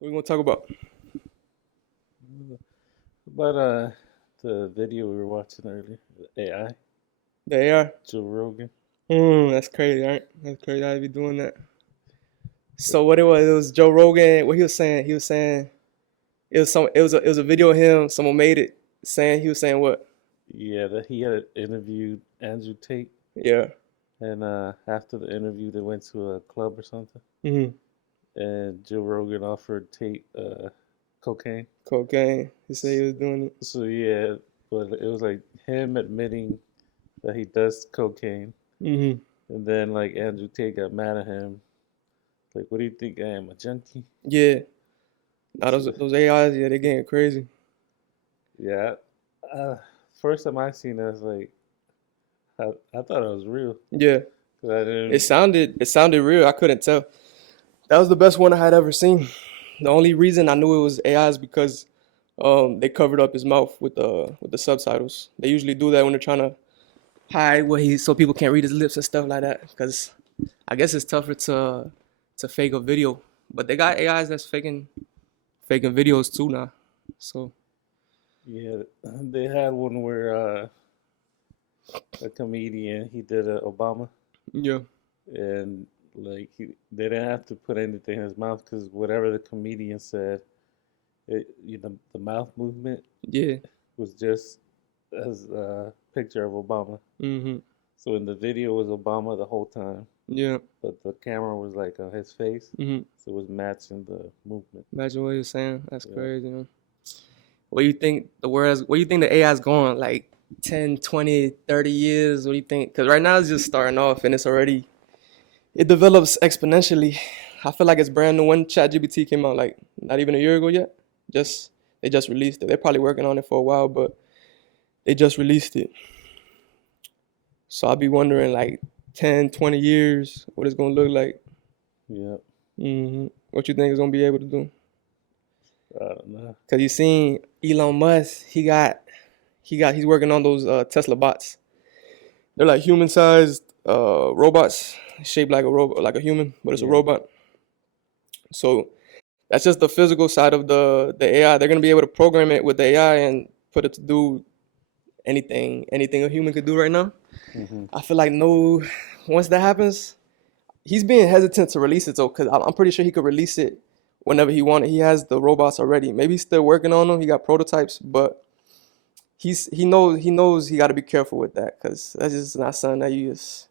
What we gonna talk about? About the video we were watching earlier, the AI, The AI. Joe Rogan. That's crazy, right? That's crazy. I be doing that. So what it was Joe Rogan. What he was saying? He was saying it was some. It was a video of him. Someone made it saying he was saying what? Yeah, that he had interviewed Andrew Tate, Yeah. and after the interview, they went to a club or something, hmm and Joe Rogan offered Tate cocaine. Cocaine. He said he S- was doing it. So yeah, but it was like him admitting that he does cocaine, hmm and then like Andrew Tate got mad at him, like, "What do you think I am, a junkie?" Yeah. Now So those AIs, yeah, they getting crazy. yeah, uh, first time I seen it, I was like, I thought it was real. Yeah. 'Cause I It didn't. sounded real. I couldn't tell. That was the best one I had ever seen. The only reason I knew it was AI is because they covered up his mouth with the subtitles. They usually do that when they're trying to hide what he so people can't read his lips and stuff like that. Because I guess it's tougher to fake a video, but they got AIs that's faking videos too now. So Yeah, they had one where a comedian he did a Obama, yeah, and like they didn't have to put anything in his mouth because whatever the comedian said, the mouth movement yeah, was just as a picture of Obama. mhm, So in the video was Obama the whole time, yeah, but the camera was like on his face, mhm. so it was matching the movement. Imagine what you're saying. That's Yeah. crazy, man. What do you think the world's? Where do you think the AI is going? Like 10, 20, 30 years? What do you think? Because right now it's just starting off and it develops exponentially. I feel like it's brand new. When ChatGPT came out, like not even a year ago yet. Just they just released it. They're probably working on it for a while, but they just released it. So I'll be wondering like 10, 20 years what it's gonna look like. Yeah, What you think it's gonna be able to do? I don't know. Cause you seen Elon Musk, he's working on those Tesla bots. They're like human-sized robots, shaped like a robot, like a human, but it's a Yeah, robot. So that's just the physical side of the AI. They're gonna be able to program it with the AI and put it to do anything a human could do right now. hmm, I feel like no, once that happens, he's being hesitant to release it though, because I'm pretty sure he could release it whenever he wanted. He has the robots already. Maybe he's still working on them. He got prototypes, but he knows he got to be careful with that because that's just not something that you just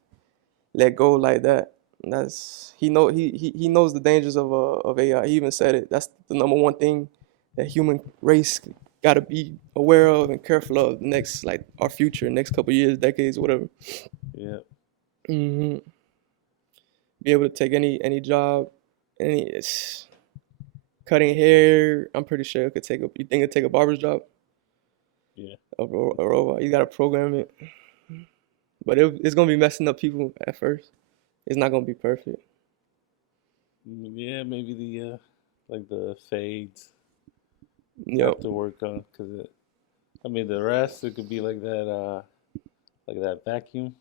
let go like that. That's he knows the dangers of AI. He even said it. That's the number one thing that human race got to be aware of and careful of the next like our future, next couple years, decades, whatever. yeah. hmm Be able to take any job, any it's cutting hair. I'm pretty sure it could take a. You think it take a barber's job? Yeah. A robot. You got to program it, but it's gonna be messing up people at first. It's not gonna be perfect. Yeah, maybe the like the fades have Yep. to work on because I mean the rest it could be like that vacuum.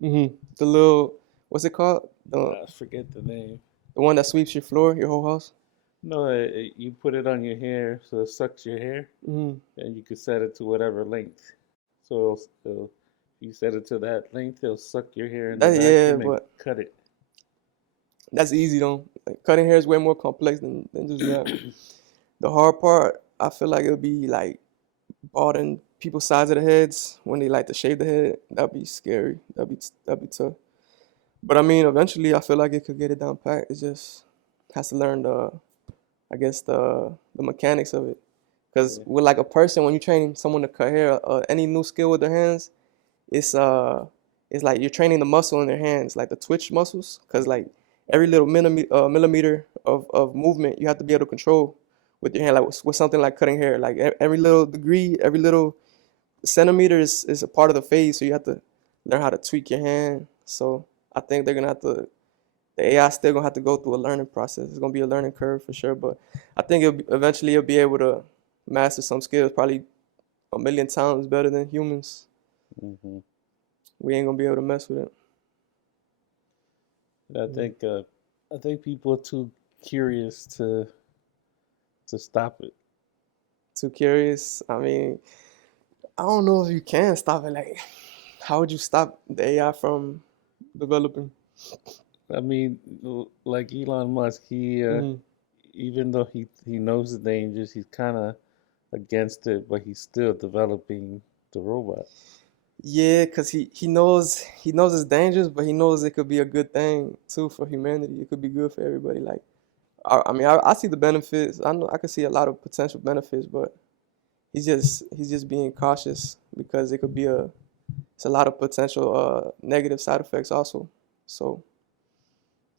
The little what's it called? The I forget the name. the one that sweeps your floor, your whole house. No, you put it on your hair so it sucks your hair, hmm and you can set it to whatever length. So you set it to that length, it'll suck your hair in the That yeah, vacuum and but cut it. that's easy though. Like, cutting hair is way more complex than just that. The hard part, I feel like it'll be like balding people's sides of the heads when they like to shave the head. That'd be scary. That'd be tough. But I mean, eventually, I feel like it could get it down pat. It just has to learn I guess the mechanics of it. Because Yeah, with like a person, when you train someone to cut hair, any new skill with their hands, it's uh, it's like you're training the muscle in their hands, like the twitch muscles. Because like every little millimeter of movement, you have to be able to control with your hand. Like with something like cutting hair, like every little degree, every little centimeter is a part of the phase. So you have to learn how to tweak your hand. So I think they're gonna have to the AI still gonna have to go through a learning process. It's gonna be a learning curve for sure, but I think eventually it'll be able to master some skills, probably a million times better than humans. hmm. We ain't gonna be able to mess with it. I Mm. think I think people are too curious to to stop it? Too curious. I mean, I don't know if you can stop it. Like, how would you stop the AI from developing? I mean, like Elon Musk, he Hmm. even though he knows the dangers, he's kind of against it, but he's still developing the robot. Yeah, cause he knows it's dangerous, but he knows it could be a good thing too for humanity. It could be good for everybody. Like, I mean, I see the benefits. I know I could see a lot of potential benefits, but he's just being cautious because it could be a it's a lot of potential negative side effects also. So,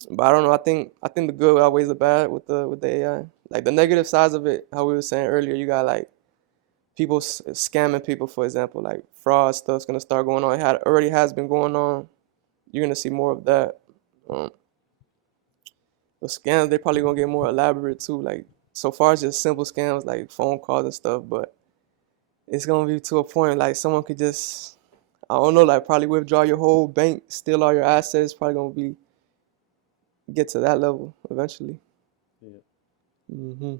but I don't know. I think the good outweighs the bad with the AI. Like the negative sides of it, how we were saying earlier, you got like people scamming people, for example, like fraud stuff's gonna start going on. It had already has been going on. You're gonna see more of that. Um, the scams they probably gonna get more elaborate too. Like so far it's just simple scams like phone calls and stuff, but it's gonna be to a point like someone could just I don't know, like probably withdraw your whole bank, steal all your assets. Probably gonna be get to that level eventually. Yeah. Hmm.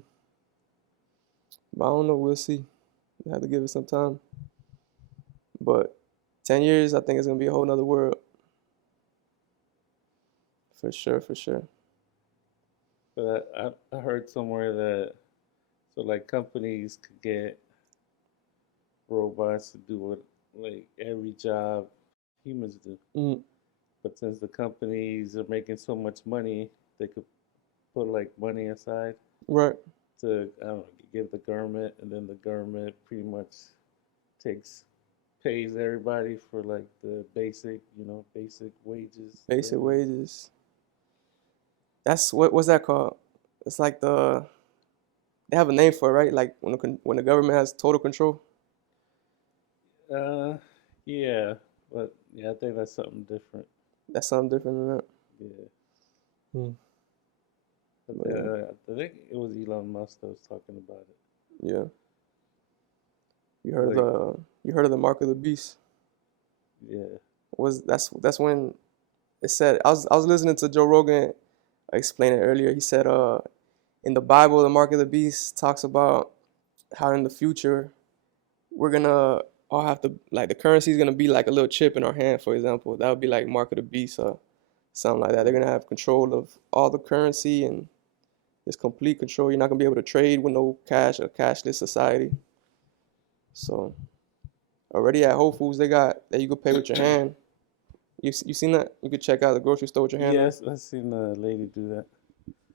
But I don't know. We'll see. We have to give it some time. But 10 years, I think it's gonna be a whole nother world for sure, for sure. But I heard somewhere that so like companies could get robots to do what like every job humans do. Mm, But since the companies are making so much money, they could put like money aside right. to I don't know, give the government, and then the government pretty much takes pays everybody for like the basic, basic wages Basic thing. wages. That's what's that called? It's like they have a name for it, right? Like when the government has total control. Uh, yeah, but yeah, I think that's something different. That's something different than that. Yeah, Hmm. But I think it was Elon Musk that was talking about it. yeah, yeah. Like, You heard of the mark of the beast? yeah, Was that's when it said I was listening to Joe Rogan explain it earlier. He said in the Bible the mark of the beast talks about how in the future we're gonna all have to like the currency is gonna be like a little chip in our hand, for example. That would be like mark of the beast or something like that. They're gonna have control of all the currency and it's complete control. You're not gonna be able to trade with no cash or cashless society. So already at Whole Foods they got that you could pay with your hand. You seen that? You could check out the grocery store with your hand on. yes, I seen a lady do that.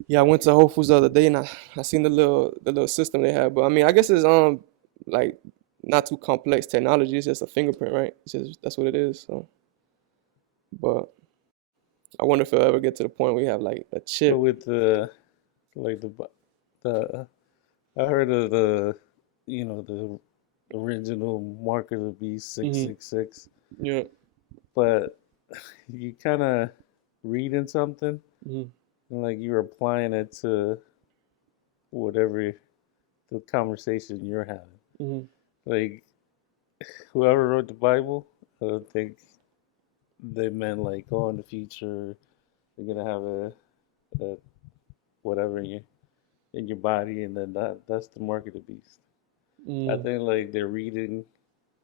Yeah, I went to Whole Foods the other day and I seen the little system they have. But I mean, I guess it's like not too complex technology. It's just a fingerprint, right? It's just that's what it is. So, but I wonder if it'll ever get to the point where you have like a But chip. with the like the I heard of the original Mark of the Beast six Hmm. six six, Yeah. but you kind of reading something Hmm. and like you're applying it to whatever the conversation you're having. Hmm. Like whoever wrote the Bible, I don't think they meant like, oh, in the future you're gonna have a whatever in your body, and then that's the mark of the beast. I Mm. think like they're reading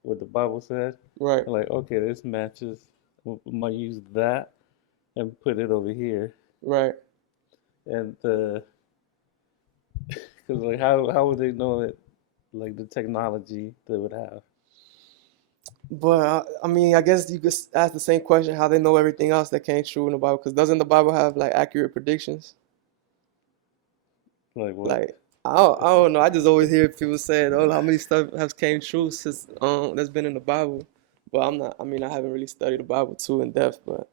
what the Bible said, Right. and like, okay, this matches. I'm gonna use that and put it over here, Right. and because like how would they know it? Like the technology they would have. But I mean, I guess you could ask the same question: how they know everything else that came true in the Bible? Because doesn't the Bible have like accurate predictions? Like what? Like I don't know. I just always hear people saying, "Oh, how many stuff has came true since that's been in the Bible." But I'm not. I mean, I haven't really studied the Bible too in depth. But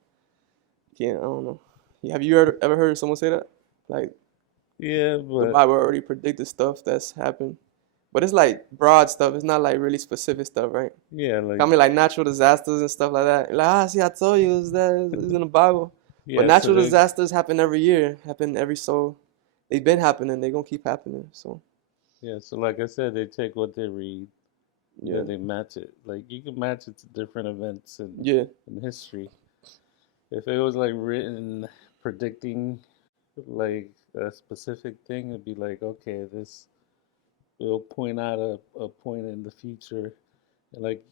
yeah, I don't know. Have you ever heard someone say that? Like Yeah, the but Bible already predicted stuff that's happened, but it's like broad stuff. It's not like really specific stuff, right? yeah, I like mean, like natural disasters and stuff like that. Like, see, I told you it's in the Bible. But yeah. So natural they disasters happen every year, happen every so. They've been happening. They're gonna keep happening. So yeah. So like I said, they take what they read, and yeah, then they match it. Like you can match it to different events yeah, in history. If it was like written predicting like a specific thing, it'd be like, okay, this will point out a point in the future, and like,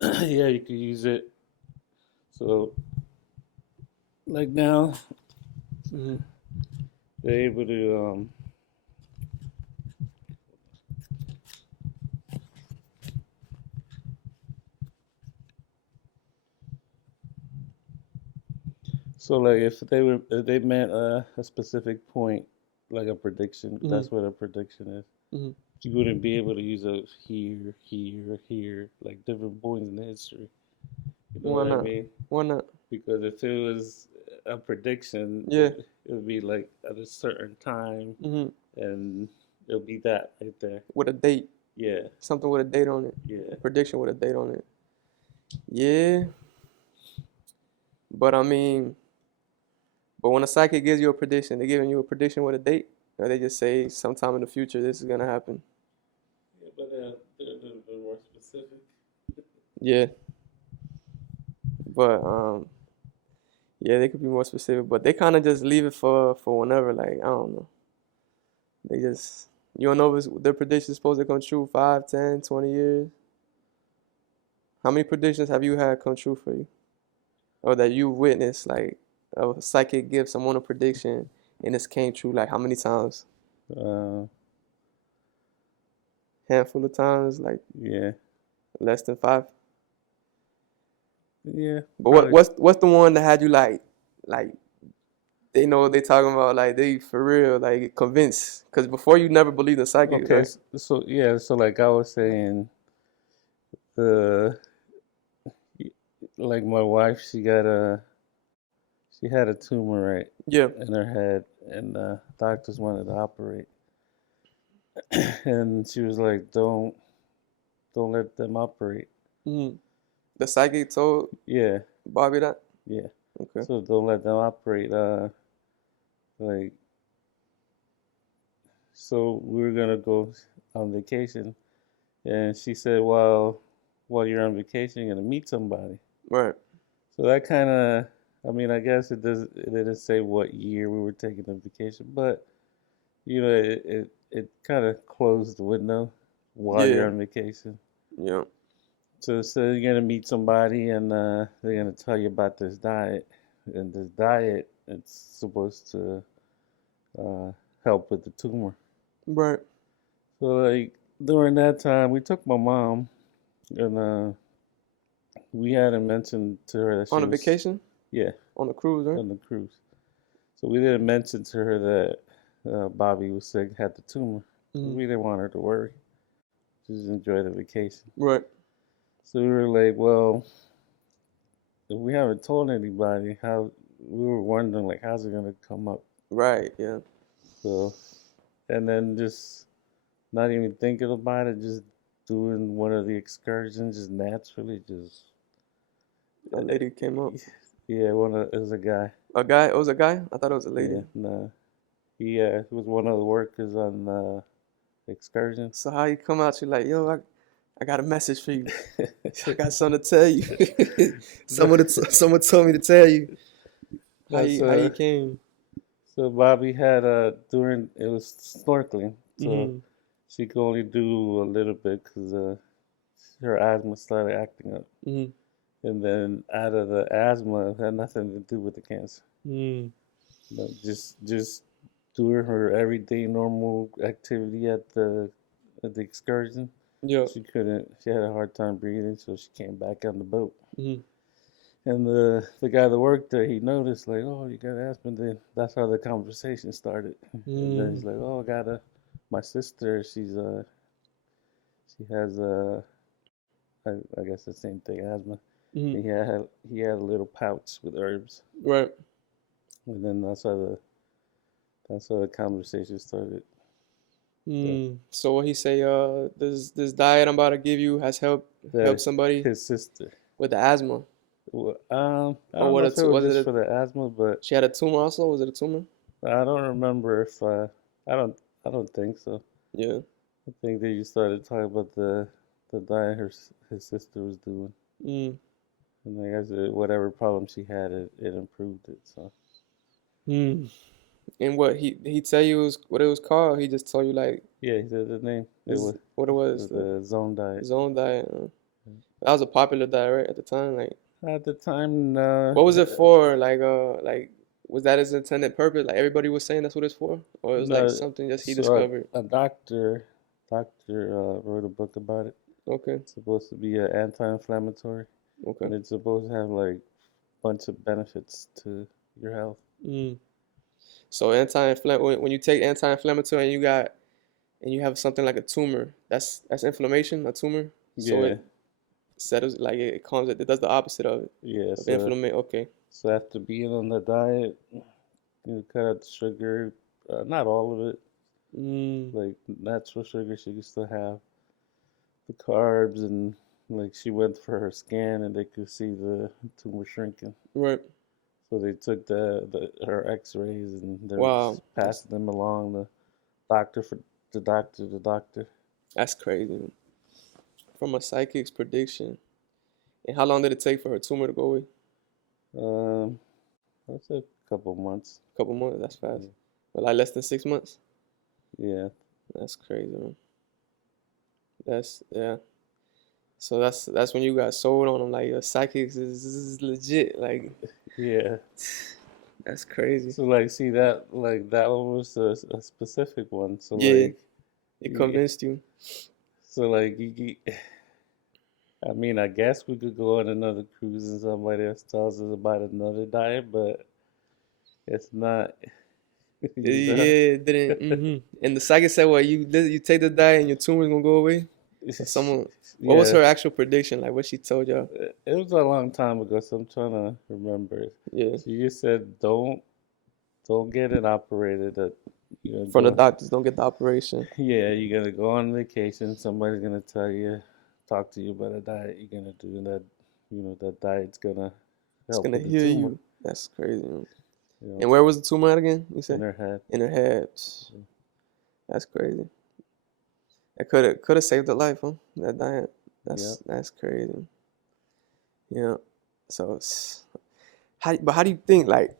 yeah, you could use it. So like now, Hmm. they're able to so like if they meant a specific point, like a prediction, Hmm. that's what a prediction is. Hmm. You wouldn't be able to use a here, like different points in history. You know Why what I not? mean? Why not? Because if it was a prediction, Yeah. it would be like at a certain time, Hmm. and it'll be that right there. With a date, Yeah, something with a date on it, a yeah. prediction with a date on it. Yeah, but I mean, but when a psychic gives you a prediction, they're giving you a prediction with a date, or they just say sometime in the future this is gonna happen. Yeah, but they're a little bit more specific. Yeah, but yeah, they could be more specific, but they kind of just leave it for whenever. Like I don't know, they just you don't know if their prediction is supposed to come true 5, 10, 20 years. How many predictions have you had come true for you, or that you witnessed? Like a psychic give someone a prediction and this came true. Like how many times? Uh, Handful of times, like yeah, less than five. yeah, But what probably. what's the one that had you like they know what they talking about, like they for real, like convinced? Because before you never believed in psychics, Okay, right? so yeah, so like I was saying, the like my wife, she had a tumor right Yeah. in her head, and doctors wanted to operate, and she was like, don't let them operate. Hmm. The psychic told Yeah, Bobby that. yeah. Okay. So don't let them operate. Like so we were gonna go on vacation, and she said, well, while you're on vacation, you're gonna meet somebody. Right. So that kind of, I mean, I guess it didn't say what year we were taking the vacation, but you know, it kind of closed the window while you're Yeah. on vacation. Yeah. So you're gonna meet somebody, and they're gonna tell you about this diet, and this diet it's supposed to uh, help with the tumor. Right. So like during that time, we took my mom, and we hadn't mentioned to her that On she a was, vacation, yeah, on the cruise, right? on the cruise. So we didn't mention to her that Bobby was sick, had the tumor, because Hmm. we didn't want her to worry. Just enjoy the vacation. Right. So we were like, well, if we haven't told anybody, how we were wondering like, how's it gonna come up? Right. Yeah. So and then just not even thinking about it, just doing one of the excursions, just naturally, just A lady came up. yeah, one of it was a guy. A guy. It was a guy. I thought it was a lady. Yeah, no, he was one of the workers on the excursion. So how you come out? You like, yo, I got a message for you. I got something to tell you. No, Someone told me to tell you. How no, you came? so Bobby had during it was snorkeling, so Hmm. she could only do a little bit because her asthma started acting up, Hmm. and then out of the asthma, it had nothing to do with the cancer. Hmm. No, just doing her everyday normal activity at the excursion. Yeah. She couldn't. She had a hard time breathing, so she came back on the boat. Hmm. And the guy that worked there, he noticed like, oh, you got asthma. Then that's how the conversation started. And then Hmm. he's like, oh, I got a my sister. She has I guess the same thing, asthma. Hmm. And he had a little pouch with herbs. Right. And then that's how the conversation started. The, Hmm. So what he say? This diet I'm about to give you has helped the somebody his sister. with the asthma, Well, I or don't know what? if it was Was it just a? for the asthma, but She had a tumor also. Was it a tumor? I don't remember if I don't I don't think so. Yeah. I think they just started talking about the diet his sister was doing, Hmm. and I guess whatever problem she had, it improved it. So Hmm. And what he tell you was what it was called? He just told you like Yeah, he said the name. It this was what it was, the the zone diet. zone diet. That was a popular diet, right, at the time. Like, At the time, what was it for? Like was that his intended purpose? Like everybody was saying that's what it's for, or it was like no. something just he So discovered. a doctor wrote a book about it. Okay, It's supposed to be an anti-inflammatory, okay. and it's supposed to have like bunch of benefits to your health. Mm. So anti-inflam when you take anti-inflammatory and you have something like a tumor, that's inflammation, a tumor. So Yeah, it settles like it calms it. It does the opposite of it yeah. of inflammation. Okay. So after being on the diet, you cut out the sugar, not all of it, Mm. like natural sugar. She could still have the carbs, and like she went for her scan, and they could see the tumor shrinking. Right. So they took her X-rays, and they're Wow. just passing them along the doctor for the doctor. That's crazy. From a psychic's prediction. And how long did it take for her tumor to go away? Um, that's a couple months. A couple months. That's fast. Yeah, But like less than 6 months. yeah. That's crazy, man. That's yeah. So that's when you got sold on them. Like your psychics is legit. Like Yeah. that's crazy. So like, see that like that one was a specific one. So Yeah, like, it you, convinced you. so like I mean, I guess we could go on another cruise and somebody else tells us about another diet, but it's not, you know. Yeah, it didn't. And the psychic said, "Well, you take the diet and your tumor's gonna go away." Or someone, what was Yeah, her actual prediction? Like what she told y'all? it was a long time ago, so I'm trying to remember. Yeah, She just said, don't get it operated. That you're gonna from the go, doctors, don't get the operation. yeah, you're gonna go on vacation. Somebody's gonna talk to you about a diet you're gonna do, and that that diet's gonna It's help gonna with the heal tumor, you. That's crazy, man. you know, And where was the tumor at again? You in said her head. in her head. That's crazy. That could have saved her life, huh? That diet. Yeah. That's crazy. Yeah. So how do you think like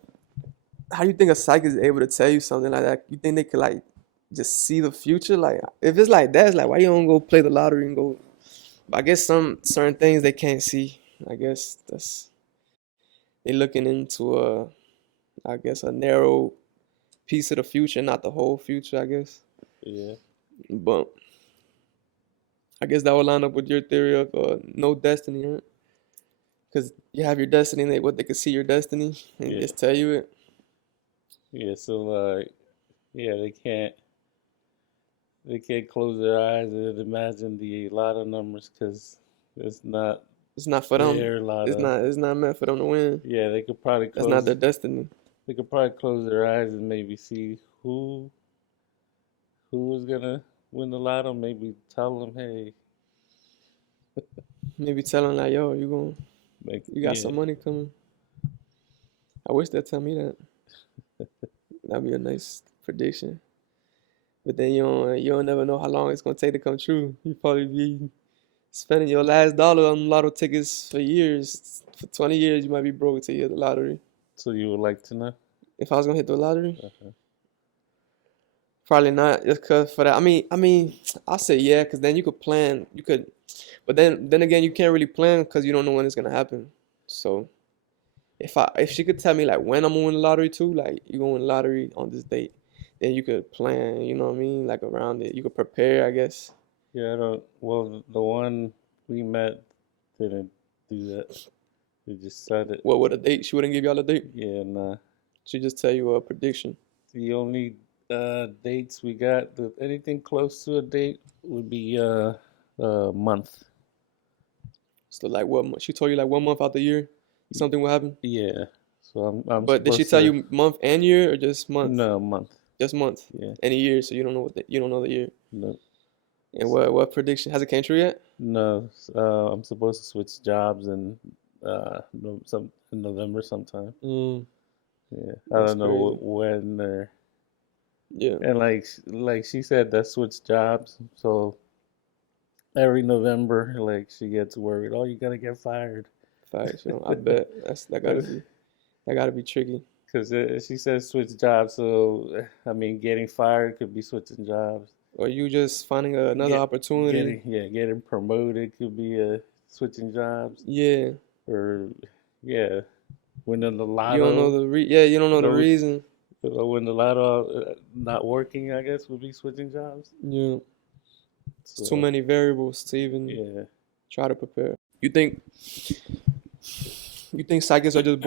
how do you think a psychic is able to tell you something like that? You think they could like just see the future? Like if it's like that, it's like why you don't go play the lottery and go? But I guess some certain things they can't see. I guess that's they looking into I guess a narrow piece of the future, not the whole future. I guess, Yeah. but I guess that would line up with your theory of no destiny, right? Because you have your destiny, and they can see your destiny and Yeah. just tell you it. Yeah. So like, yeah, they can't close their eyes and imagine the lotto numbers because it's not It's not for them. their It's lotto. not. It's not meant for them to win. Yeah, they could probably That's not close. their destiny. They could probably close their eyes and maybe see who was gonna win the lotto. Maybe tell them, hey, Maybe tell them like, yo, like, you got yeah, some money coming. I wish they'd tell me that. That'd be a nice prediction. But then you don't never know how long it's gonna take to come true. You probably be spending your last dollar on lotto tickets for years. For 20 years, you might be broke until you hit the lottery. so you would like to know. If I was gonna hit the lottery, Uh-huh. probably not. Just cause for that, I'll say yeah, cause then you could plan. You could, but then again, you can't really plan because you don't know when it's gonna happen. So if she could tell me like when I'm gonna win the lottery too, like you gonna win the lottery on this date, then you could plan. You know what I mean? Like around it, you could prepare. I guess. Yeah, I don't. Well, the one we met didn't do that. They just said it. What with a date? She wouldn't give y'all a date. Yeah, nah. She just tell you a prediction. The only dates we got, anything close to a date would be a month. So like what month? She told you like 1 month out the year, something will happen. Yeah. So I'm But did she supposed tell to you month and year or just month? no month. Just month Yeah. and a year. So you don't know you don't know the year. No. And what prediction has it came true yet? No. I'm supposed to switch jobs no, some in November sometime. Mm, Yeah. I that's don't know crazy. when or Yeah, and like she said that switch jobs. So every November, like she gets worried. Oh, you gotta get fired. facts. I bet that gotta be tricky. Because she says switch jobs, so I mean, getting fired could be switching jobs. Or you just finding another Get opportunity. getting promoted could be switching jobs, Yeah. or yeah, winning the You don't know lotto. yeah, you don't know the No, reason. winning the lotto, not working, I guess, would be switching jobs. Yeah. It's too So many variables to even yeah, try to prepare. You think you think psychics are just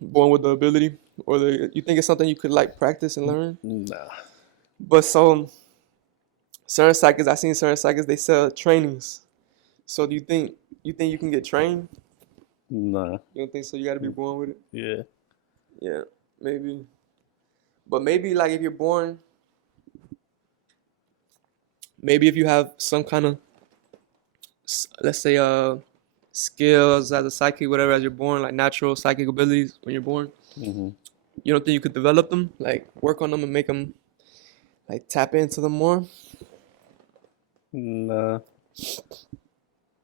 born with the ability, or you think it's something you could like practice and learn? nah, But so certain psychics, I seen certain psychics they sell trainings. So do you think you can get trained? nah, You don't think so? You got to be born with it. yeah, Yeah, maybe. But maybe like if you're born, maybe if you have some kind of let's say skills as a psychic, whatever, as you're born, like natural psychic abilities when you're born, hmm you don't think you could develop them, like work on them and make them like tap into them more? nah.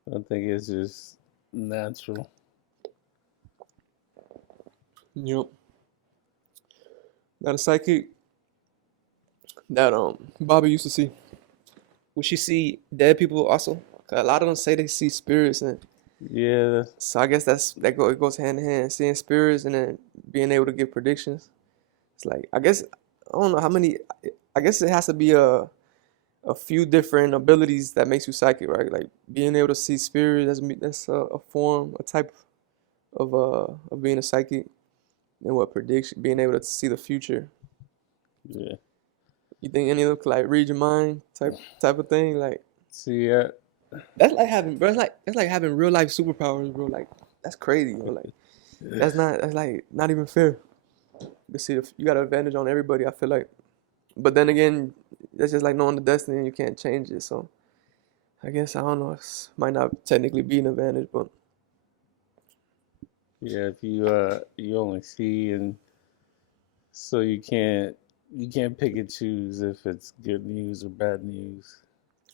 I think it's just natural. Yep. Not a psychic that Bobby used to see. Would she see dead people also? 'Cause a lot of them say they see spirits, and Yeah, so I guess it goes hand in hand, seeing spirits and then being able to give predictions. It's like I guess I don't know how many. I guess it has to be a few different abilities that makes you psychic, right? Like being able to see spirits, that's a form, a type of being a psychic. And what prediction, being able to see the future. yeah. You think any of them could like read your mind type of thing? Like See, that's like having, bro. That's like having real life superpowers, bro. Like that's crazy, bro. Like that's like not even fair. You see, you got an advantage on everybody. I feel like, but then again, that's just like knowing the destiny, and you can't change it. So I guess I don't know. It might not technically be an advantage, but yeah. If you only see, and so you can't pick and choose if it's good news or bad news.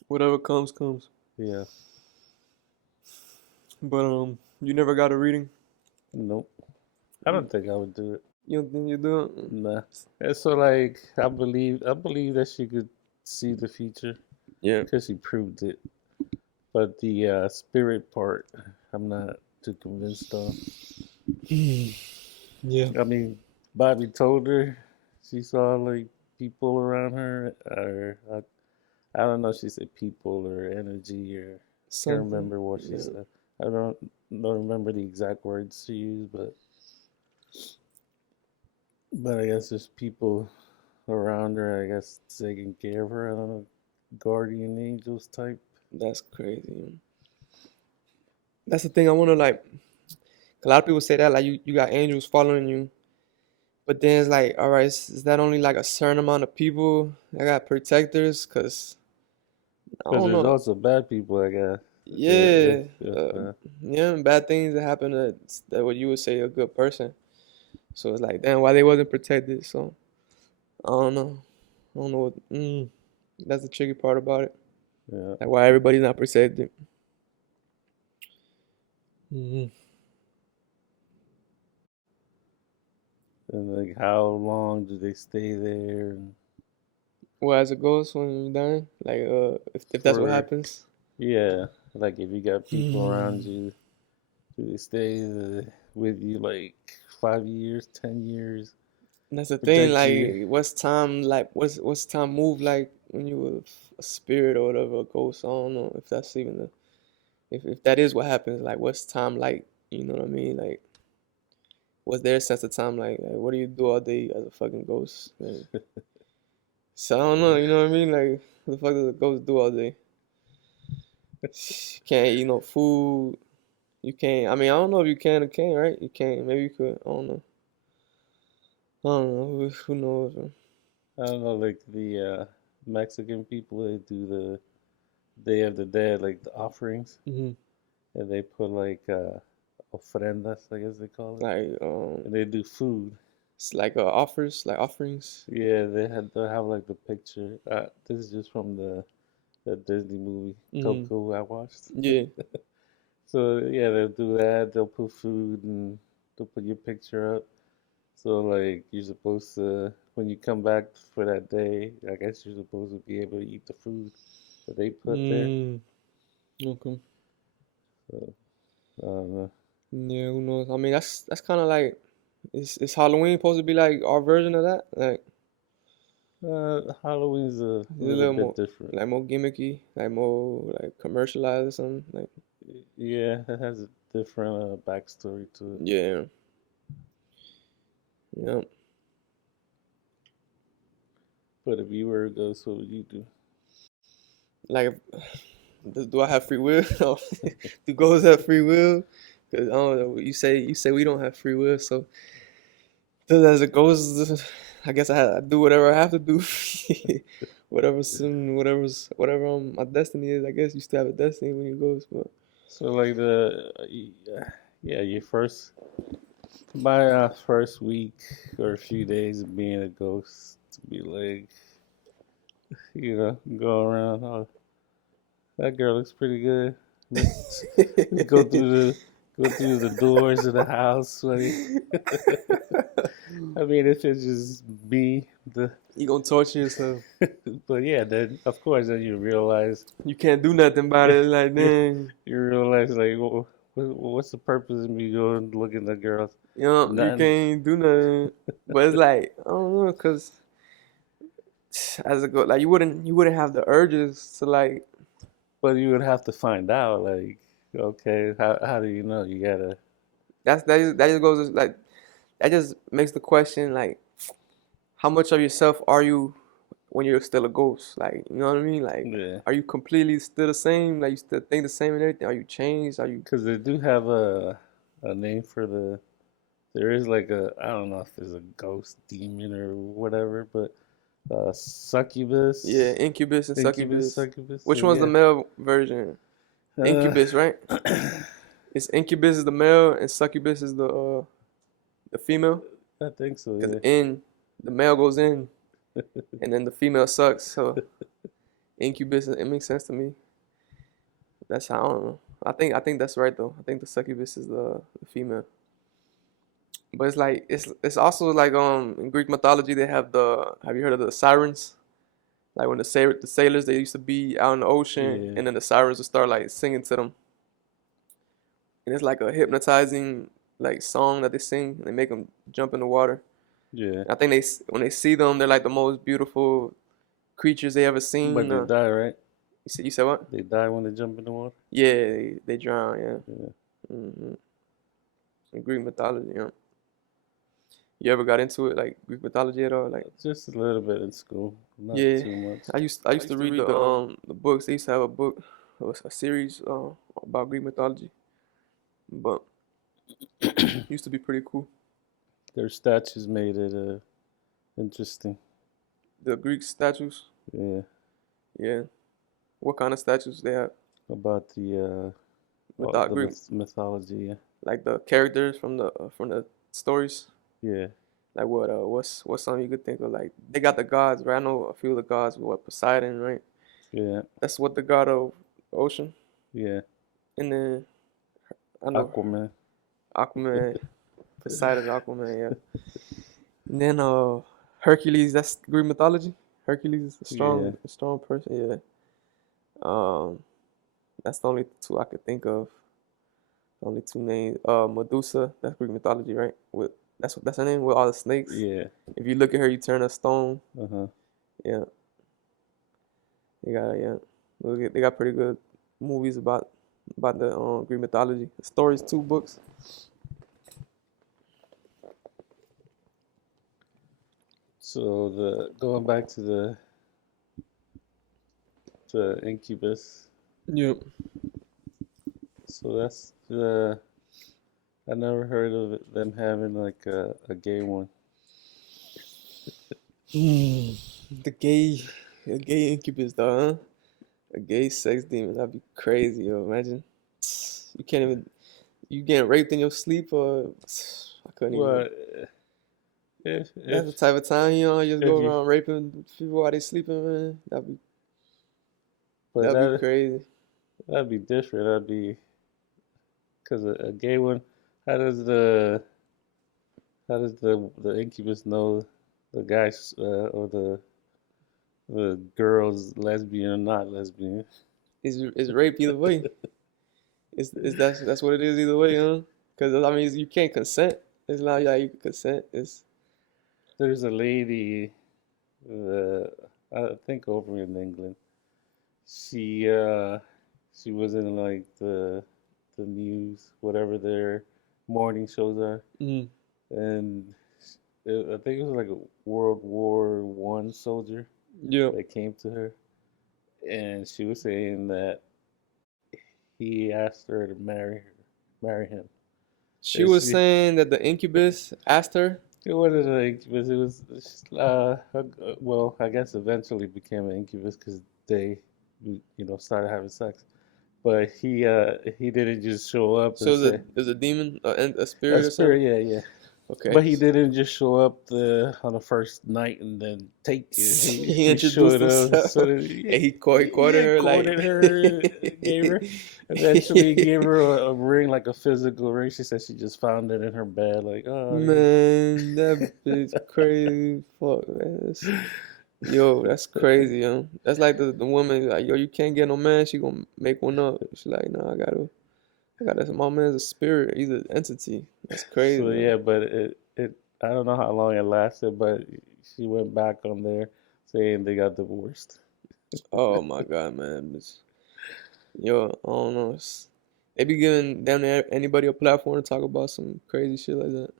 whatever comes, comes. Yeah. But you never got a reading. Nope. I don't think I would do it. You don't think you do it? Nah. And so like I believe that she could see the future Yeah. because she proved it. But the spirit part, I'm not too convinced on. Yeah. I mean, Bobby told her she saw like people around her, or I don't know. If she said people or energy, or can't Something. remember what she Yeah. said. I don't remember the exact words she used, but I guess there's people around her. I guess taking care of her. I don't know, guardian angels type. That's crazy. That's the thing I want to like. A lot of people say that like you got angels following you, but then it's like, all right, is that only like a certain amount of people that got protectors? Cause I Because don't there's know. also bad people, I guess. Yeah, If uh, yeah, bad things that happen that what you would say a good person. So it's like, damn, why they wasn't protected? So I don't know. I don't know. That's the tricky part about it. yeah, Like why everybody's not protected. Hmm. and like how long do they stay there? And Well, as it goes when you're dying, like if that's what for happens. yeah, like if you got people around Hmm. you, do they stay with you like 5 years, 10 years, That's the thing. protect you? Like, what's time? Like, what's time move like when you a spirit or whatever, a ghost? I don't know if that's even the if that is what happens. Like, what's time like? You know what I mean? Like, what's their sense of time like? Like, what do you do all day as a fucking ghost? Like, so I don't know. You know what I mean? Like, what the fuck does a ghost do all day? You can't eat no food. You can't. I mean, I don't know if you can or can't. Right? You can't. Maybe you could. I don't know. I don't know. Who knows? Man? I don't know, like the Mexican people, they do the Day of the Dead, like the offerings, Hmm. and they put like ofrendas, I guess they call it, Like, and they do food. it's like offers, like offerings. Yeah, they have like the picture. This is just from the Disney movie Hmm. Coco I watched. Yeah. So yeah, they'll do that. They'll put food and they'll put your picture up. So like you're supposed to when you come back for that day, I guess you're supposed to be able to eat the food that they put there. Mm, okay. So I don't know. Yeah, who knows? I mean, that's kind of like, is Halloween supposed to be like our version of that? Like, Halloween's a is it a little little bit more, different. like more gimmicky, like more like commercialized or something? Like, Yeah, it has a different backstory to it. yeah, yeah. But if you were a ghost, what would you do? Like, do I have free will? Do ghosts have free will? Because I don't know. You say we don't have free will, so as a ghost, I guess I do whatever I have to do. Whatever my destiny is. I guess you still have a destiny when you ghost, but So like yeah, your first my first week or a few days of being a ghost to be like, go around. Oh, that girl looks pretty good. Let's, let's go through the doors of the house. Like, I mean, if it's just me, you gonna torture yourself. but yeah, then of course, then you realize, You can't do nothing about it. Like, you, dang, you realize like, what's the purpose of me going looking at girls? you Nothing. can't do nothing. But it's like I don't know, cause as a go, like you wouldn't have the urges to like. But you would have to find out, like, okay, how do you know? You gotta. That just goes like that just makes the question like how much of yourself are you when you're still a ghost? Like, you know what I mean? Like, Yeah, are you completely still the same? Like, you still think the same and everything? Are you changed? Are you? because they do have a name for the. There is like a I don't know if it's a ghost demon or whatever, but Yeah, succubus, incubus and incubus, succubus. succubus. So Which one's the yeah, male version? uh, Incubus, right? It's incubus is the male and succubus is the female. I think so. Cause Yeah, in the male goes in and then the female sucks. So incubus, it makes sense to me. That's how I don't know. I think that's right though. I think the succubus is the female. But it's like it's also like in Greek mythology they have have you heard of the sirens? Like when the sailors they used to be out in the ocean yeah, and then the sirens would start like singing to them. And it's like a hypnotizing like song that they sing. They make them jump in the water. yeah. And I think when they see them they're like the most beautiful creatures they ever But seen. they die, right? You said what? They die when they jump in the water. Yeah, they drown, yeah. Yeah, hmm In Greek mythology, yeah. You ever got into it like Greek mythology at all? Like just a little bit in school, not yeah, too much. I used to read the books. They used to have a book, a series about Greek mythology, but used to be pretty cool. Their statues made it interesting. The Greek statues, Yeah, yeah. What kind of statues they have? about Mytho Greek, mythology. Yeah, like the characters from the stories. yeah, Like what's something you could think of? Like they got the gods, right? I know a few of the gods. What Poseidon, right? yeah, That's what the god of ocean. yeah. And then I know Aquaman. Aquaman, Poseidon, Aquaman, yeah. And then Hercules, that's Greek mythology. Hercules is Yeah, a strong person, yeah. Um that's the only two I could think of. The only two names. Medusa, that's Greek mythology, right? That's her name with all the snakes. yeah. If you look at her, you turn a stone. Uh huh. Yeah, yeah. They got pretty good movies about the Greek mythology. Stories, two books. So the going back to the incubus. Yep. So that's the I never heard of them having like a gay one. The gay, a gay incubus, though, huh? A gay sex demon. That'd be crazy, yo. Imagine. You can't even. You getting raped in your sleep, or I couldn't even. Well, if That's the type of time you just if go you around raping people while they sleeping, man. but That'd be crazy. that'd be different. That'd be because a gay one. How does the how does the incubus know the guy's or the girl's lesbian or not lesbian? Is rape either way. Is that's what it is either way, huh? Because I mean, you can't consent. It's not like you can consent. It's There's a lady, uh, I think over in England. She she was in like the news, whatever their morning shows are, mm, and I think it was like a World War I soldier yeah. that came to her, and she was saying that he asked her to marry him, She and was she saying that the incubus asked her. it wasn't an incubus. It was well, I guess eventually became an incubus because they started having sex. But he didn't just show up and So say there's a demon, a a spirit or spirit, something. yeah, yeah. Okay. But he didn't just show up on the first night and then take you. He He he introduced showed up himself so that and he courted yeah, her like. courted her, gave her eventually gave her a ring, like a physical ring. She said she just found it in her bed, like Man, that bitch crazy. Fuck, man. Yo, that's crazy, yo. That's like the woman like, yo, you can't get no man. She gonna make one up. She like, no, I gotta. My man's a spirit. He's an entity. That's crazy, so yo. yeah. But it I don't know how long it lasted, but she went back on there saying they got divorced. Oh my God, man. Yo, I don't know. They be giving damn near anybody a platform to talk about some crazy shit like that.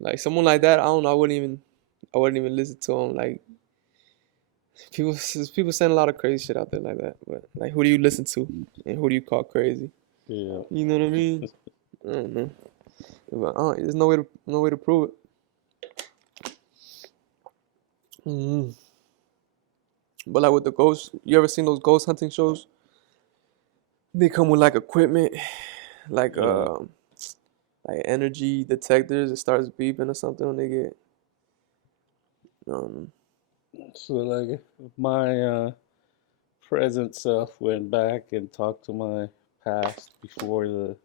Like someone like that, I don't know. I wouldn't even listen to him. Like people saying a lot of crazy shit out there like that. But like, who do you listen to, and who do you call crazy? Yeah. You know what I mean? I don't know. But, there's no way to prove it. Mhm. But like with the ghosts, you ever seen those ghost hunting shows? They come with like equipment, like Yeah. like energy detectors. It starts beeping or something when they get. Um, So like if my present self went back and talked to my past before the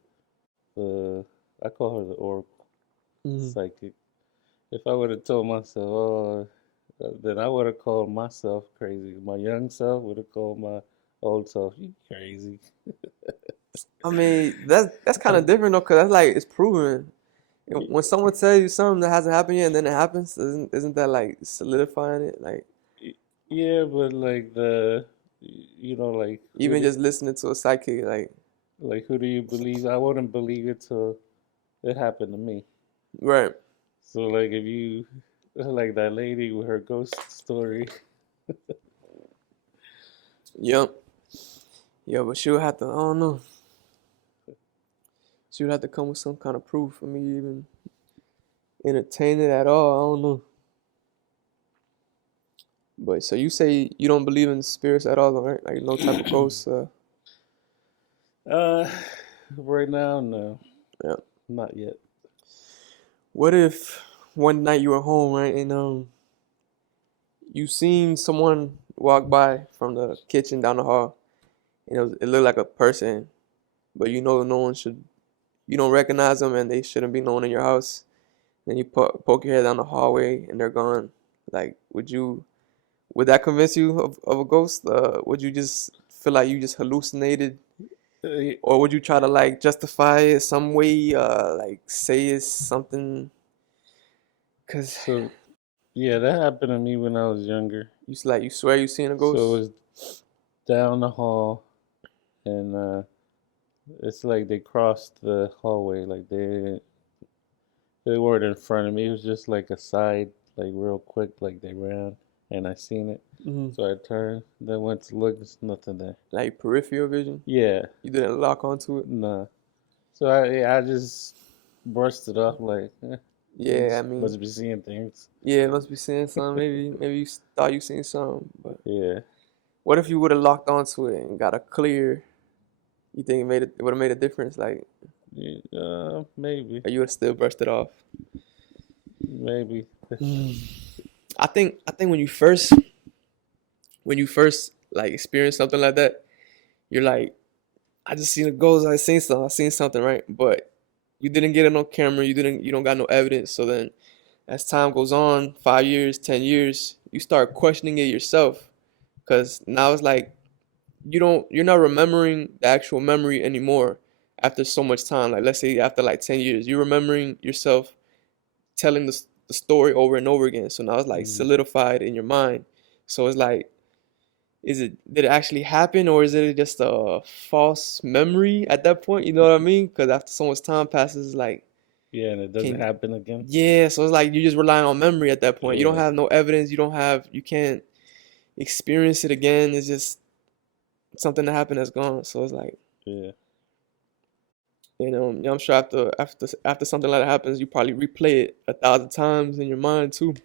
I call her the oracle mhm. psychic. If I would have told myself, oh, then I would have called myself crazy. My young self would have called my old self, you crazy. I mean, that's kind of different though, cause that's like it's proven. And when someone tells you something that hasn't happened yet, and then it happens, isn't that like solidifying it? Like Yeah, but like like even just listening to a psychic, who do you believe? I wouldn't believe it till it happened to me. right? So like if you like that lady with her ghost story, Yep. Yeah, but she would have to. I don't know. She would have to come with some kind of proof for me to even entertain it at all. I don't know. But so you say you don't believe in spirits at all, right? Like no type of ghosts. uh, right now, no, Yeah. not yet. What if one night you were home, right, and you seen someone walk by from the kitchen down the hall, and it looked like a person, but you know no one should. You don't recognize them, and they shouldn't be known in your house. Then you poke your head down the hallway, and they're gone. Like, would that convince you of a ghost? Would you just feel like you just hallucinated, Uh, or would you try to like justify it some way? Like say it's something, cause So yeah, that happened to me when I was younger. you swear you seen a So it ghost. was down the hall, and it's like they crossed the hallway, like they weren't in front of me. It was just like a side, like real quick, like they ran, and I seen it. Hmm. So I turned, then went to look. There's nothing there. Like peripheral vision. Yeah, You didn't lock onto it. nah. So I just brushed it off like you Yeah, I mean, must be seeing things. yeah, it must be seeing something. Maybe you thought you seen something, but Yeah, what if you would have locked onto it and got a clear? You think it would have made a difference? Like, yeah, maybe, or you would have still brushed it off? maybe. I think when you first like experience something like that, you're like, I just seen a ghost. I seen something, right? But You didn't get it on camera. You don't got no evidence. So then, as time goes on, 5 years, 10 years, you start questioning it yourself. Cause now it's like you're not remembering the actual memory anymore after so much time. Like let's say after like 10 years, you're remembering yourself telling the story over and over again. So now it's like Mm, solidified in your mind. So it's like, did it actually happen or is it just a false memory at that point? You know what I mean? Because after so much time passes, like yeah, and it doesn't can happen again. yeah. So it's like you're just relying on memory at that point. You don't Yeah, have no evidence. You can't experience it again. It's just something that happened that's gone. So it's like, yeah, I'm sure after something like that happens, you probably replay it 1,000 times in your mind too.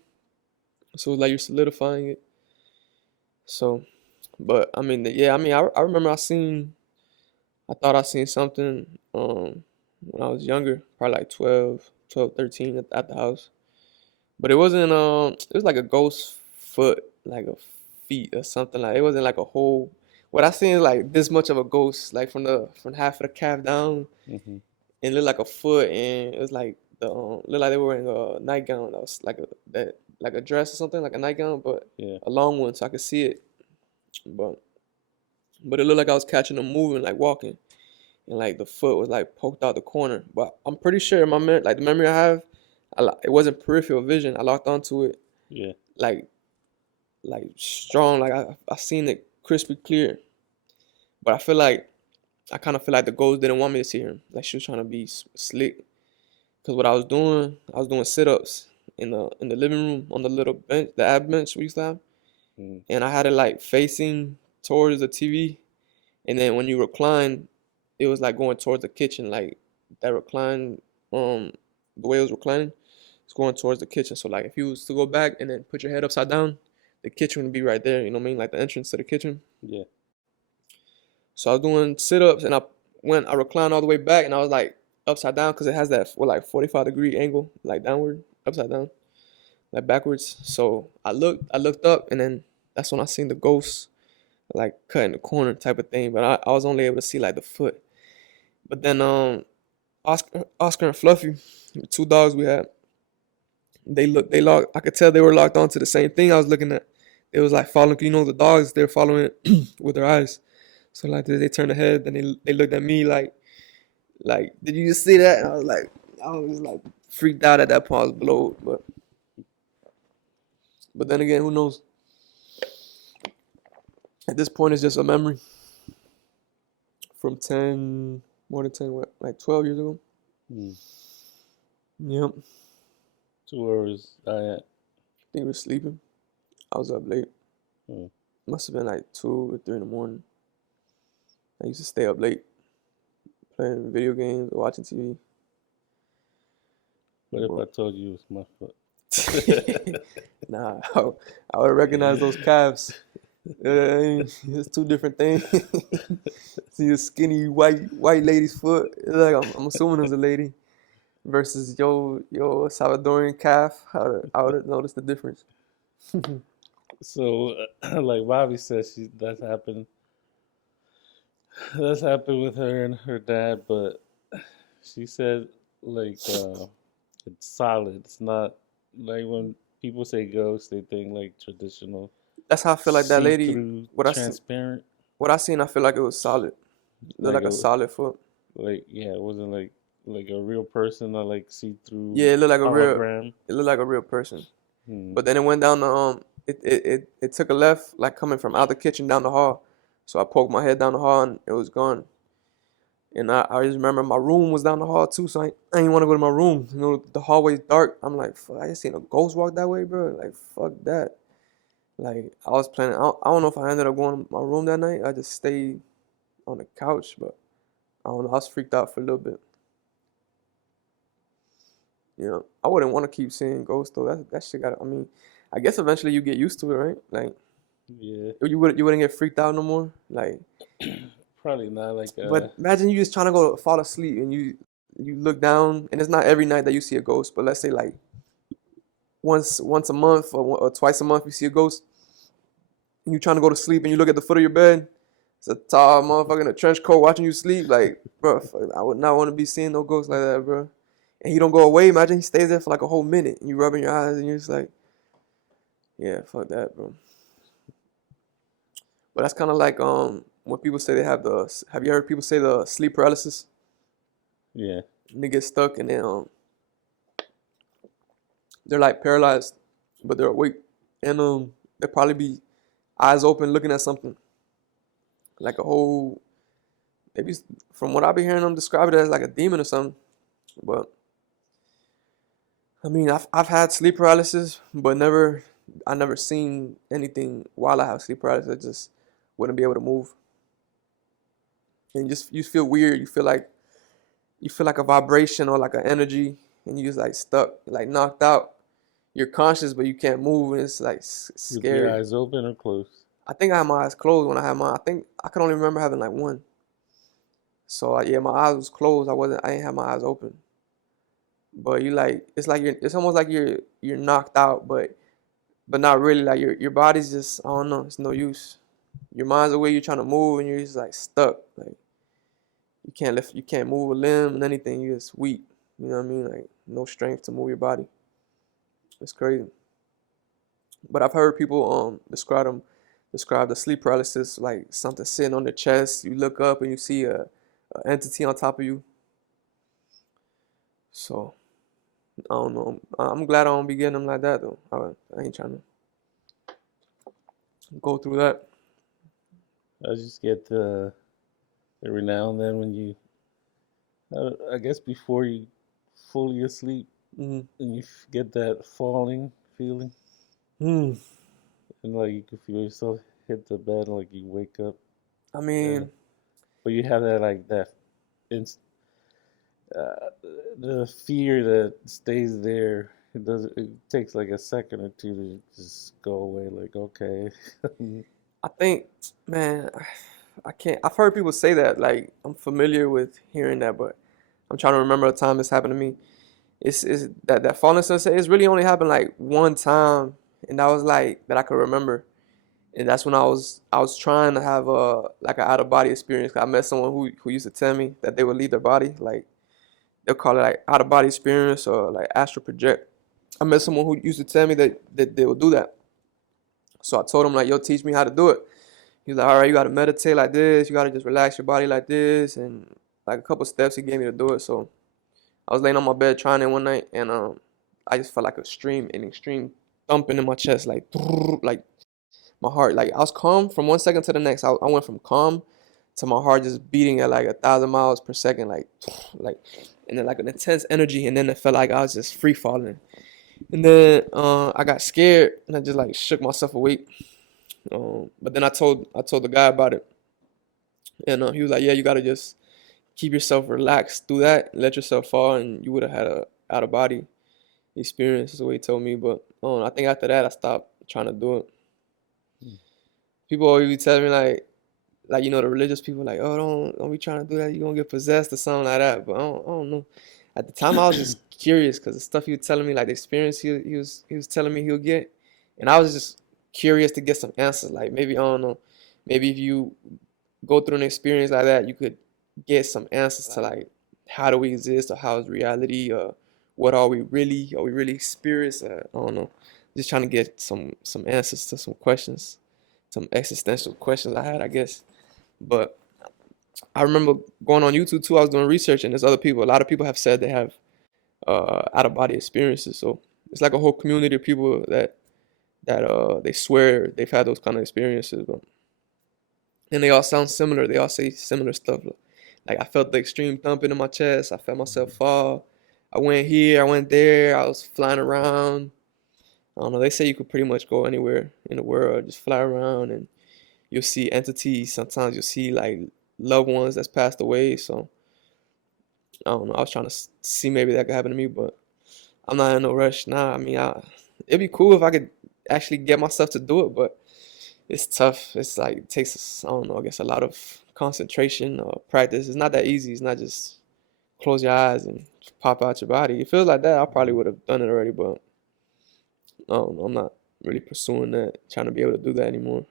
So it's like you're solidifying it. So, but I mean, yeah, I mean, I remember I thought I seen something when I was younger, probably like 12, 13 at the house. But it wasn't it was like a ghost foot, like a feet or something like it wasn't like a whole what I seen is like this much of a ghost, like from half of the calf down hmm, and it looked like a foot and it was like the looked like they were wearing a nightgown that was like a dress or something, like a nightgown, but yeah, a long one so I could see it. But it looked like I was catching them moving, like walking. And like the foot was like poked out the corner. But I'm pretty sure like the memory I have, it wasn't peripheral vision. I locked onto it yeah, like strong. Like I seen it crispy clear. But I kind of feel like the ghost didn't want me to see her. Like she was trying to be slick. Cause what I was doing sit-ups in the living room on the little bench, the ab bench we used to have, mm, and I had it like facing towards the TV. And then when you recline, it was like going towards the kitchen, like that recline, the way it was reclining, it's going towards the kitchen. So like if you was to go back and then put your head upside down, the kitchen would be right there. You know what I mean? Like the entrance to the kitchen. yeah. So I was doing sit ups and I reclined all the way back and I was like upside down because it has that like 45-degree angle, like downward, upside down, like backwards. So I looked up and then that's when I seen the ghost like cut in the corner type of thing. But I was only able to see like the foot. But then Oscar and Fluffy, the two dogs we had, they locked. I could tell they were locked onto the same thing I was looking at. It was like following, the dogs they're following it with their eyes. So like they turned their head, then they looked at me like did you just see that? And I was like freaked out at that point. I was blowed, but then again, who knows? At this point, it's just a memory from more than 10, what, like 12 years ago. Mm. Yep, I 2 hours. I think we were sleeping. I was up late. mm. Must have been like 2 or 3 in the morning. I used to stay up late playing video games or watching TV. What if I But told you it was my foot? nah, I would recognize those calves. It's two different things. See a skinny white lady's foot. It's like I'm assuming it was a lady versus yo Salvadorian calf. I would have noticed the difference. So, like Bobby says, that's happened. That's happened with her and her dad, but she said like it's solid. It's not like when people say ghost, they think like traditional, That's how I feel like that lady. see-through, What I see, transparent. what I seen, I feel like it was solid. It looked Like like a solid foot. like yeah, it wasn't like a real person or like see-through Yeah, it looked like a real. hologram. It looked like a real person. Hmm. But then it went down the it took a left, like coming from out the kitchen down the hall. So I poked my head down the hall and it was gone. And I just remember my room was down the hall too, so I didn't want to go to my room. The hallway's dark. I'm like, fuck, I just seen a ghost walk that way, bro. Like, fuck that. Like, I was planning. I don't know if I ended up going to my room that night. I just stayed on the couch, but I don't know. I was freaked out for a little bit. I wouldn't want to keep seeing ghosts though. That shit got. I mean, I guess eventually you get used to it, right? Like, Yeah, you wouldn't get freaked out no more. Like, probably not like but imagine you just trying to go fall asleep and you look down and it's not every night that you see a ghost, but let's say like once a month or twice a month you see a ghost and you're trying to go to sleep and you look at the foot of your bed It's a tall motherfucker in a trench coat watching you sleep. Like, bro, I would not want to be seeing no ghost like that, bro. And he don't go away. Imagine he stays there for like a whole minute. And you rubbing your eyes and you're just like, yeah, fuck that, bro. But that's kind of like when people say they have the. Have you heard people say the sleep paralysis? Yeah. And they get stuck and then they're like paralyzed, but they're awake, and they'll probably be eyes open looking at something like a whole. Maybe from what I've been hearing them describe it as like a demon or something. But I mean, I've had sleep paralysis, but I never seen anything while I have sleep paralysis. I just wouldn't be able to move, and just you feel weird. You feel like a vibration or like an energy, and you just like stuck, like knocked out. You're conscious, but you can't move, and it's like With your scary. eyes open or closed? I think I had my eyes closed when I had mine. I think I can only remember having like one. So yeah, my eyes was closed. I didn't have my eyes open. But you like it's almost like you're knocked out, but not really. Like your body's just, I don't know, it's no use. Your mind's away, you're trying to move, and you're just like stuck. Like you can't move a limb and anything. You're just weak. You know what I mean? Like no strength to move your body. It's crazy. But I've heard people describe the sleep paralysis like something sitting on the chest. You look up and you see a entity on top of you. So I don't know. I'm glad I don't be getting them like that though. I ain't trying to go through that. I just get every now and then when you, I guess before you fully asleep, Hmm. and you get that falling feeling, Hmm. and like you can feel yourself hit the bed, like you wake up, I and mean, but you have that like that inst uh, the fear that stays there. It does. It takes like a second or two to just go away. Like okay, I think, man, I can't. I've heard people say that. Like I'm familiar with hearing that, but I'm trying to remember a time this happened to me. It's that falling sunset. It's really only happened like one time, and that was like that I could remember. And that's when I was trying to have a like an out of body experience. 'Cause I met someone who used to tell me that they would leave their body, like they'll call it like out of body experience or like astral project. I met someone who used to tell me that they would do that. So I told him like, yo, teach me how to do it. He's like, all right, you gotta meditate like this. You gotta just relax your body like this, and like a couple steps he gave me to do it. So I was laying on my bed trying it one night, and I just felt like an extreme thumping in my chest, like like my heart, like I was calm from one second to the next. I went from calm to my heart just beating at like 1,000 miles per second, like like, and then like an intense energy, and then it felt like I was just free falling. And then I got scared, and I just like shook myself awake. But then I told the guy about it, and he was like, "Yeah, you gotta just keep yourself relaxed through that, let yourself fall, and you would have had a out of body experience." Is what he told me. But I think after that, I stopped trying to do it. People always be telling me like you know the religious people like, oh, don't be trying to do that, you gonna get possessed or something like that. But I don't know. At the time I was just curious because the stuff he was telling me, like the experience he was telling me he'll get, and I was just curious to get some answers. Like maybe I don't know, maybe if you go through an experience like that, you could get some answers to like how do we exist or how is reality or what are we really? Are we really spirits? I don't know. Just trying to get some answers to some questions, some existential questions I had, I guess. But I remember going on YouTube too. I was doing research, and there's other people. A lot of people have said they have out of body experiences. So it's like a whole community of people that they swear they've had those kind of experiences. But and they all sound similar. They all say similar stuff. Like I felt the extreme thumping in my chest. I felt myself fall. I went here. I went there. I was flying around. I don't know. They say you could pretty much go anywhere in the world, just fly around, and you'll see entities. Sometimes you'll see like loved ones that's passed away. So I don't know. I was trying to see maybe that could happen to me, but I'm not in no rush. Nah, I mean, it'd be cool if I could actually get myself to do it, but it's tough. It's like it takes, I don't know, I guess a lot of concentration or practice. It's not that easy. It's not just close your eyes and pop out your body. It feels like that. I probably would have done it already, but I don't know. I'm not really pursuing that, trying to be able to do that anymore.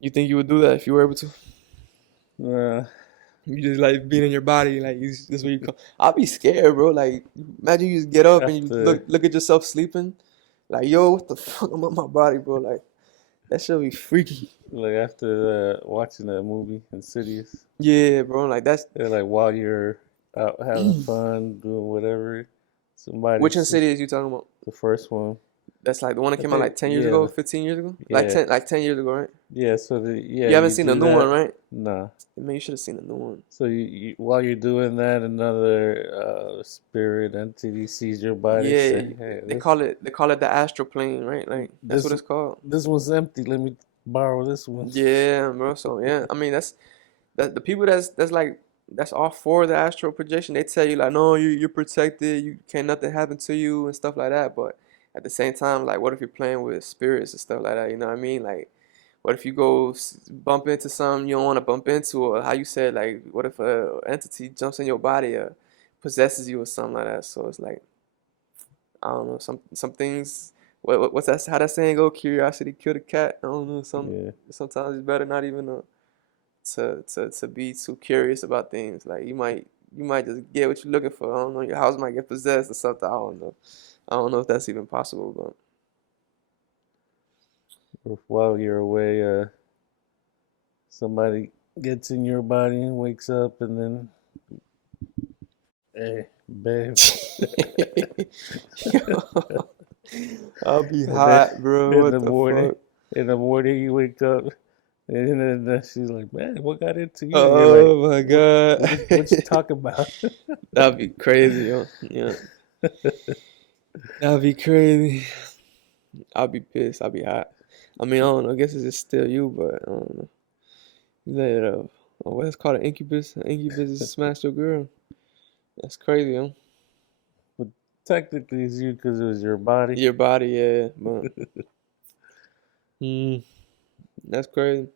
You think you would do that if you were able to? Uh, You just like being in your body, like this where you come. I'll be scared, bro. Like imagine you just get up and you after look at yourself sleeping. Like yo, what the fuck? I'm on my body, bro. Like that should be freaky. after watching that movie Insidious, Yeah, bro. Like that's and like while you're out having fun doing whatever, which somebody's city is you talking about? the first one. That's like the one that I came out think like 10 years ago, 15 years ago? yeah, Like 10 years ago, right? yeah. So You haven't you seen the do new one, that. right? Nah. Man, you should have seen the new one. So while you're doing that, another spirit entity sees your body. Yeah, Say, hey, they call it the astral plane, right? Like that's what this it's called. this one's empty. Let me borrow this one. Yeah, bro. So yeah, I mean that the people that's like that's all for the astral projection. They tell you like, no, you're protected. You can't nothing happen to you and stuff like that. But at the same time, like, what if you're playing with spirits and stuff like that? You know what I mean? Like, what if you go bump into something you don't want to bump into, or how you said, like, what if a entity jumps in your body or possesses you or something like that? So it's like, I don't know, some things. What's that? How that saying go? Curiosity killed the cat. I don't know. Yeah, Sometimes it's better not even to be too curious about things. Like you might just get what you're looking for. I don't know. Your house might get possessed or something. I don't know. I don't know if that's even possible, but or while you're away, somebody gets in your body and wakes up, and then hey, babe, I'll be and then hot, bro. in What the the morning, fuck? you wake up, and then she's like, man, what got into you? And you're like, Oh my God. what you talking about? That'd be crazy, yo. Yeah, that'd be crazy. I'll be pissed. I'll be hot. I mean, I don't know. I guess it's just still you, but I don't know. You let it, what's called an incubus? An incubus is smash your girl. That's crazy, yo. But technically, it's you because it was your body. Your body, yeah, but mm, that's crazy.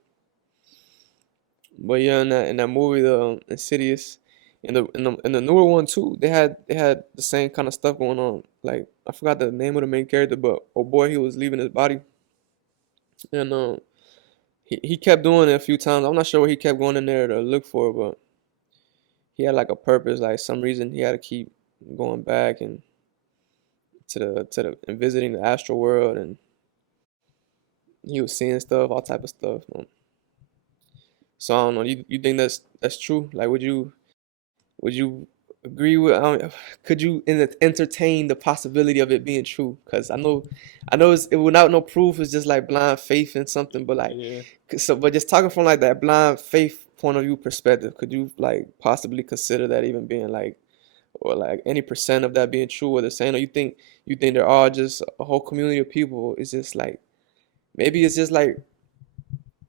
But yeah, in that movie, the Insidious, in the newer one too, they had the same kind of stuff going on. Like I forgot the name of the main character, but oh boy, he was leaving his body, and he kept doing it a few times. I'm not sure what he kept going in there to look for, but he had like a purpose, like some reason he had to keep going back and and visiting the astral world, and he was seeing stuff, all type of stuff. So I don't know. You think that's true? Like, would you agree with? Could you entertain the possibility of it being true? Because I know it without no proof, it's just like blind faith in something. But like, Yeah, so but just talking from like that blind faith point of view perspective, could you like possibly consider that even being like, or like any percent of that being true? What they're saying, or you think they're all just a whole community of people? It's just like maybe it's just like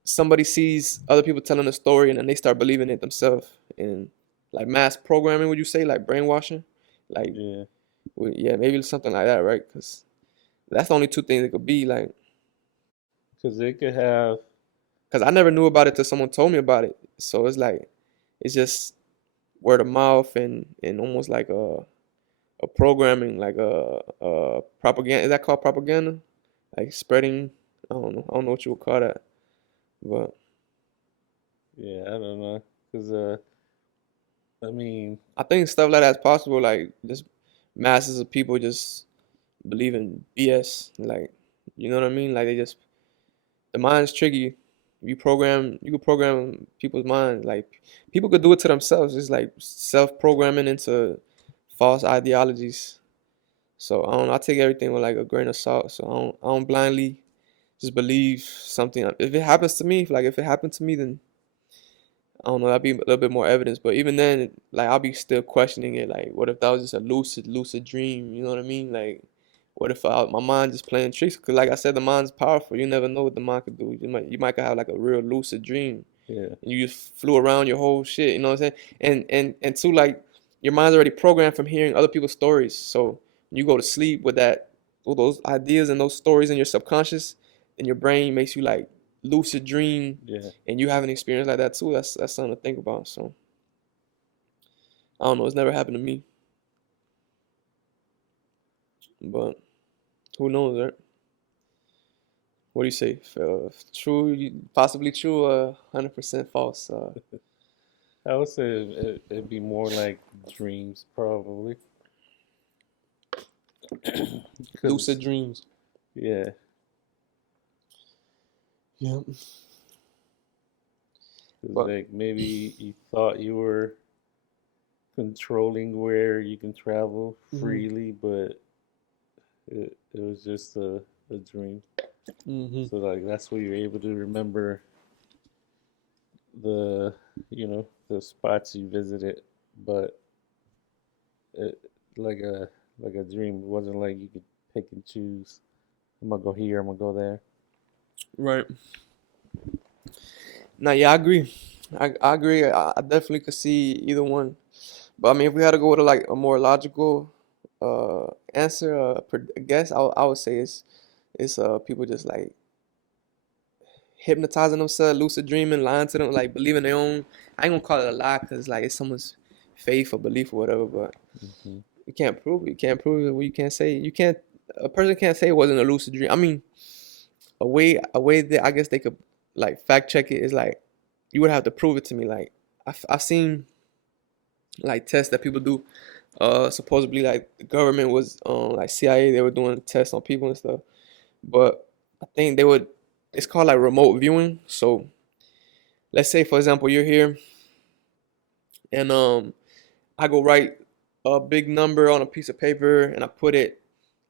somebody sees other people telling a story and then they start believing it themselves and like mass programming, would you say, like brainwashing, like yeah. yeah, maybe something like that, right? Because that's the only two things it could be like. Because they could have, Because I never knew about it till someone told me about it, so it's like it's just word of mouth and almost like a programming, like a propaganda. Is that called propaganda? Like spreading. I don't know what you would call that, but yeah, I don't know. Because, I mean, I think stuff like that's possible. Like just masses of people just believe in BS. Like you know what I mean? Like they just the mind's tricky. You could program people's minds. Like people could do it to themselves. It's like self-programming into false ideologies. So I don't know. I take everything with like a grain of salt. So I don't blindly just believe something. If it happens to me, like if it happened to me, then I don't know, that'd be a little bit more evidence. But even then, like I'll be still questioning it. Like, what if that was just a lucid dream? You know what I mean? Like, what if my mind just playing tricks? Because, like I said, the mind's powerful. You never know what the mind could do. You might have like a real lucid dream, yeah, and you just flew around your whole shit. You know what I'm saying? And two, like your mind's already programmed from hearing other people's stories. So you go to sleep with that, all those ideas and those stories in your subconscious, and your brain makes you like lucid dream yeah. and you have an experience like that too, that's something to think about. So I don't know, it's never happened to me, but who knows, right? What do you say? True, possibly true, 100% false. I would say it'd be more like dreams, probably. Lucid Because, dreams. yeah, Yeah, 'cause, but like maybe you thought you were controlling where you can travel hmm freely, but it was just a dream. hmm So, like, that's where you're able to remember the, the spots you visited, but it, like a dream. It wasn't like you could pick and choose. I'm gonna go here. I'm gonna go there. right. Now, yeah, I agree. I agree. I definitely could see either one. But I mean, if we had to go to like a more logical answer, guess I would say it's people just like hypnotizing themselves, lucid dreaming, lying to them, like believing their own. I ain't gonna call it a lie because like it's someone's faith or belief or whatever. But Hmm. you can't prove it. You can't prove it. Well, you can't say you can't. A person can't say it wasn't a lucid dream. I mean, a way that I guess they could like fact check it is like you would have to prove it to me. Like I've seen like tests that people do. Supposedly like the government was like CIA. They were doing tests on people and stuff. But I think they would. It's called like remote viewing. So let's say for example you're here and I go write a big number on a piece of paper and I put it,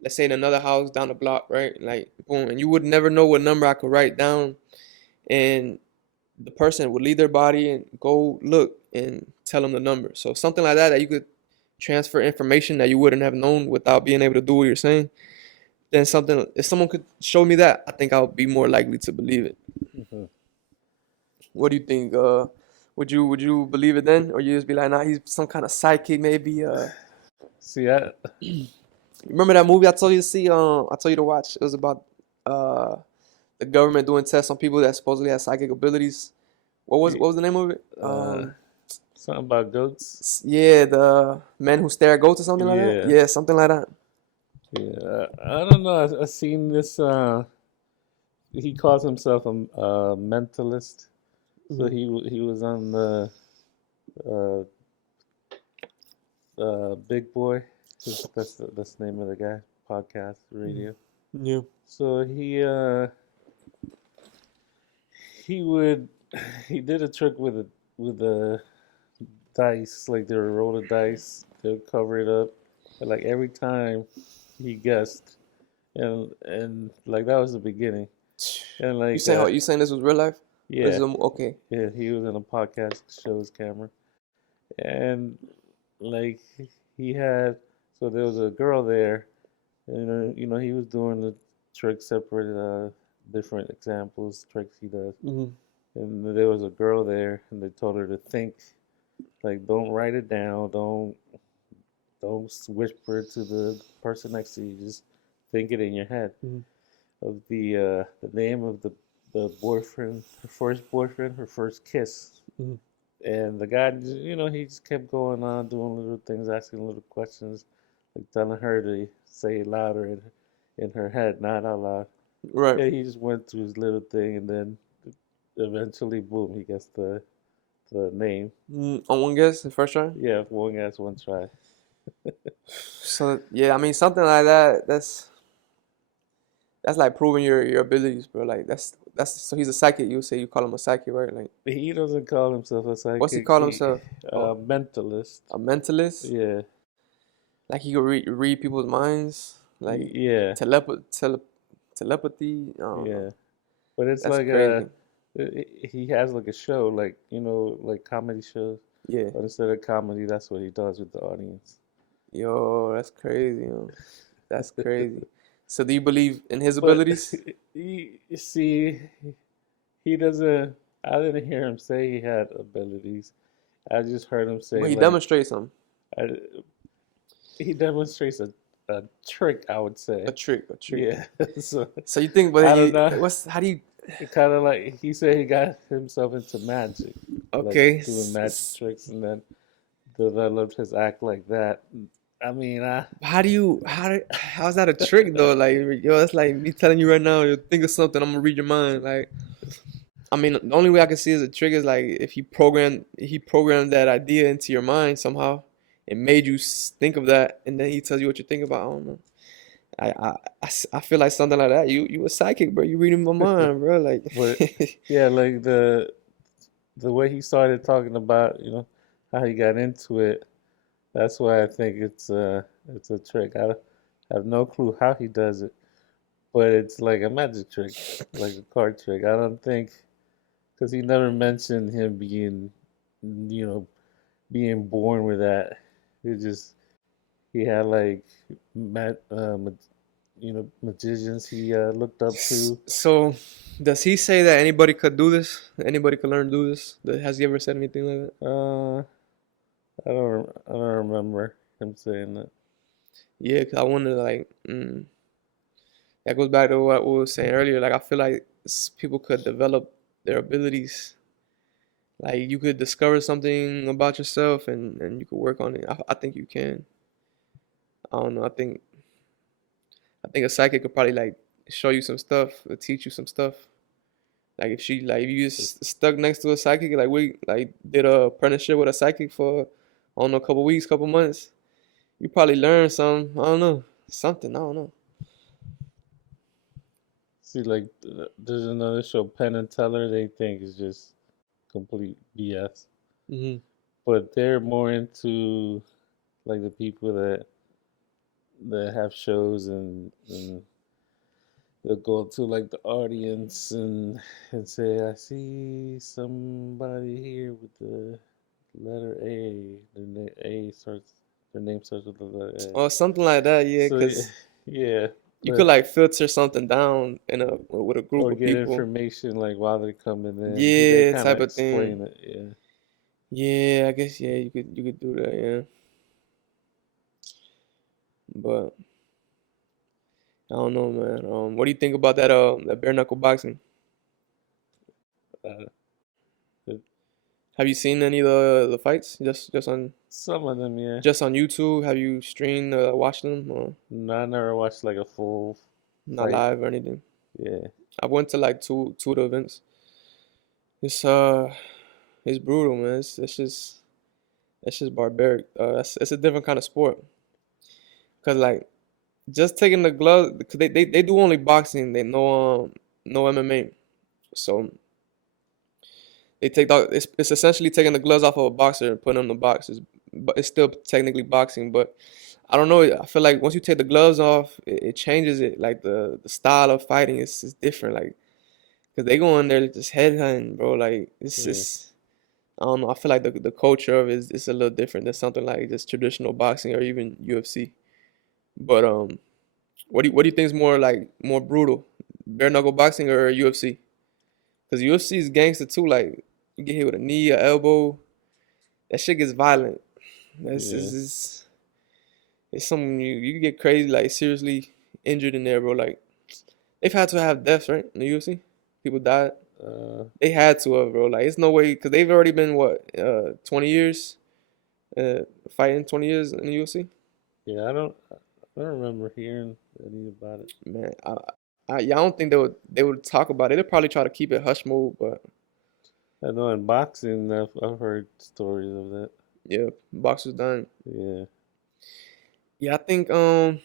let's say in another house down the block, right? Like boom, and you would never know what number I could write down, and the person would leave their body and go look and tell them the number. So something like that that you could transfer information that you wouldn't have known without being able to do what you're saying. Then something if someone could show me that, I think I would be more likely to believe it. Hmm. What do you think? Would you believe it then, or you just be like, nah, he's some kind of psychic, maybe? See, I Remember that movie I told you to see? I told you to watch. It was about uh the government doing tests on people that supposedly have psychic abilities. What was the name of it? uh, something about goats. Yeah, the men who stare at goats or something like that. Yeah, Yeah, something like that. yeah. I don't know. I seen this. He calls himself a mentalist. So Hmm he was on the uh, Big Boy. That's the name of the guy. Podcast radio. Yeah. So he would he did a trick with the dice, like they would roll the dice, they would cover it up, and like every time he guessed, and like that was the beginning, and You like saying you saying this was real life? Or this is yeah, okay. yeah, he was in a podcast, show his camera, and like he had, so there was a girl there, and he was doing the trick separate, different examples tricks he does, Hmm and there was a girl there, and they told her to think, like don't write it down, don't whisper to the person next to you. Just think it in your head hmm of the name of the boyfriend, her first boyfriend, her first kiss. hmm And the guy, he just kept going on doing little things, asking little questions, like telling her to say it louder in her head, not out loud. Right. Yeah, he just went through his little thing, and then eventually, boom, he gets the name. On one guess, the first try. Yeah, one guy's one try. So yeah, I mean something like that. That's like proving your abilities, bro. Like that's so he's a psychic. You say you call him a psychic, right? Like He doesn't call himself a what's he psychic. call He himself? Oh, mentalist. a mentalist. Yeah, Like he could read people's minds, like yeah, telepathy. I don't know. yeah. But it's That's like crazy. he has like a show, like like comedy shows. Yeah. But instead of comedy, that's what he does with the audience. Yo, that's crazy. Yo. That's crazy. So do you believe in his But abilities? you see, he doesn't. I didn't hear him say he had abilities. I just heard him say But he like demonstrates them. I, he demonstrates a trick. I would A say, trick, a trick. yeah. So So you think, but I don't know. what's how do you? Kind of like he said he got himself into magic, like Okay, doing magic tricks, and then developed his act like that. I mean, how's that a trick though? Like, yo, it's like me telling you right now, you think of something, I'm gonna read your mind. Like, I mean, the only way I can see as a trick is like if he programmed that idea into your mind somehow and made you think of that, and then he tells you what you think about. I don't know. I feel like something like that. You a psychic, bro. You reading my mind, bro. Like, but yeah, like the way he started talking about, how he got into it. That's why I think it's a trick. I have no clue how he does it, but it's like a magic trick, like a card trick. I don't think because he never mentioned him being, you know, being born with that. It just he had like magicians he looked up to. so does he say that anybody could do this? Anybody could learn to do this? Has he ever said anything like that? Uh, I don't remember him saying that. Yeah, 'cause I wonder like, that goes back to what we were saying earlier. Like, I feel like people could develop their abilities. Like, you could discover something about yourself and you could work on it. I think you can. I don't know. I think a psychic could probably like show you some stuff, or teach you some stuff. Like if you just stuck next to a psychic, like we like did a apprenticeship with a psychic for I don't know, a couple weeks, couple months, you probably learn some. I don't know, something. I don't know. See, like there's another show, Penn and Teller. They think is just complete BS, Hmm. but they're more into like the people that have shows and they'll go to like the audience and say, I see somebody here with the letter A. A starts. Their name starts with the letter A. Or something like that. Yeah, So because yeah, you could but like filter something down in a with a group or of get people. information like while they're coming in. They Yeah, kind of type of thing. explain it. Yeah. Yeah, I guess yeah, you could do that. Yeah, but I don't know, man. What do you think about that bare knuckle boxing? Uh, but Have you seen any of the fights? some of them, yeah. Just on YouTube? Have you streamed watched them or No, I never watched like a full not fight. live or anything? Yeah, I went to like two of the events. It's it's brutal, man. It's just barbaric. It's a different kind of sport. Cause like just taking the gloves, cause they do only boxing. They no MMA. So it's essentially taking the gloves off of a boxer and putting them in the boxes, but it's still technically boxing. But I don't know. I feel like once you take the gloves off, it changes it. Like the style of fighting is different. Like, cause they go in there just head hunting, bro. Like it's yeah. just I don't know. I feel like the culture of it is a little different than something like just traditional boxing or even UFC. But what do you think is more brutal, bare knuckle boxing or UFC? Cause UFC is gangster too. Like you get hit with a knee, a elbow, that shit gets violent. That's Yeah. it's something you get crazy, like seriously injured in there, bro. Like they've had to have deaths, right? In the UFC, people died. Uh, They had to have, bro. Like it's no way, cause they've already been what 20 years, uh, fighting 20 years in the UFC. yeah. I don't remember hearing any about it. Man, yeah, I don't think they would talk about it. They'd probably try to keep it hush mode, but I know in boxing, I've heard stories of that. yeah, boxers dying. Yeah, Yeah, I think I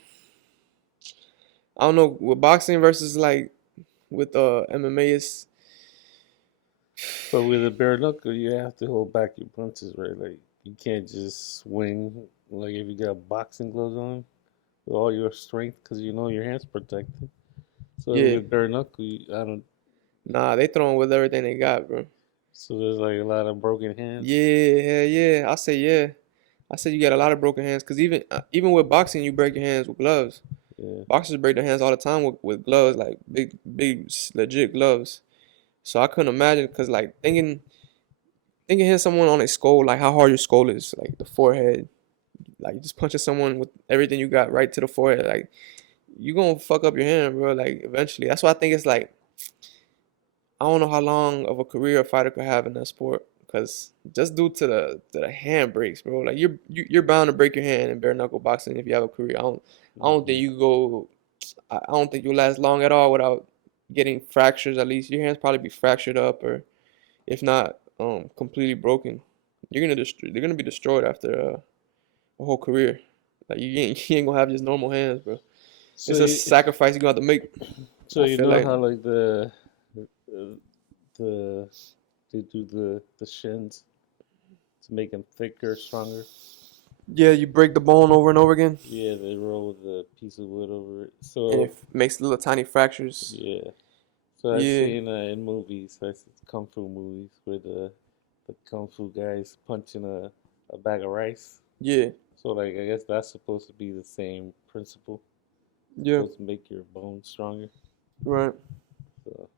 don't know with boxing versus like with MMA is but with a bare knuckle, you have to hold back your punches, right? Like you can't just swing. Like if you got boxing gloves on, with all your strength, because you know your hands protected. So yeah. with bare knuckle, I don't. Nah, they throwing with everything they got, bro. So there's like a lot of broken hands. Yeah, hell yeah. I say yeah. I say you got a lot of broken hands because even with boxing, you break your hands with gloves. Yeah, Boxers break their hands all the time with gloves, like big, legit gloves. So I couldn't imagine because like thinking hitting someone on a skull, like how hard your skull is, like the forehead, like just punching someone with everything you got right to the forehead, like you gonna fuck up your hand, bro. Like eventually. That's why I think it's like I don't know how long of a career a fighter could have in that sport cause just due to the hand breaks, bro. Like you're bound to break your hand in bare knuckle boxing if you have a career. I don't think Hmm. you go. I don't think you last long at all without getting fractures. At least your hands probably be fractured up, or if not, completely broken. They're gonna be destroyed after a whole career. Like you ain't gonna have just normal hands, bro. So It's a you, sacrifice you're gonna have to make. so I you feel know like, how like uh, the they do the shins to make them thicker, stronger. yeah, you break the bone over and over again, Yeah, they roll the piece of wood over it. and So it makes little tiny fractures. yeah, so I've Yeah, seen in movies, like kung fu movies, where the kung fu guys punching a bag of rice. yeah, So like I guess that's supposed to be the same principle. yeah, Supposed to make your bones stronger. right. So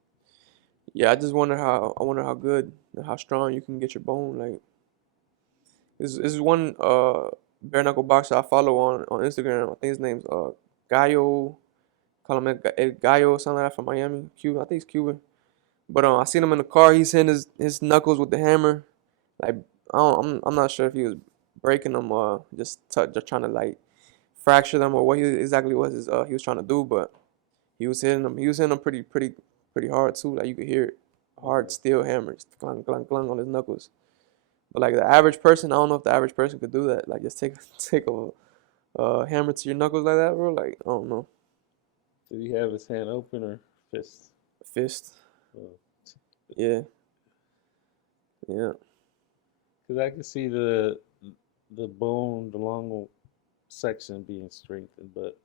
Yeah, I wonder how good, and how strong you can get your bone. Like, this is one bare knuckle boxer I follow on Instagram. I think his name's Gallo. Call him El Gallo or something like that from Miami, Cuba. I think he's Cuban. But I seen him in the car. He's hitting his knuckles with the hammer. Like, I'm not sure if he was breaking them or just trying to like fracture them, or what exactly was he was trying to do. But he was hitting them. He was hitting them pretty hard too. Like you could hear it. Hard uh, steel hammers, clang clang clang on his knuckles. But like the average person, I don't know if the average person could do that. Like just take take a hammer to your knuckles like that, bro. Like I don't know, did he have his hand open or fist? a fist. Because Yeah, yeah, I can see the bone, the long section being strengthened, but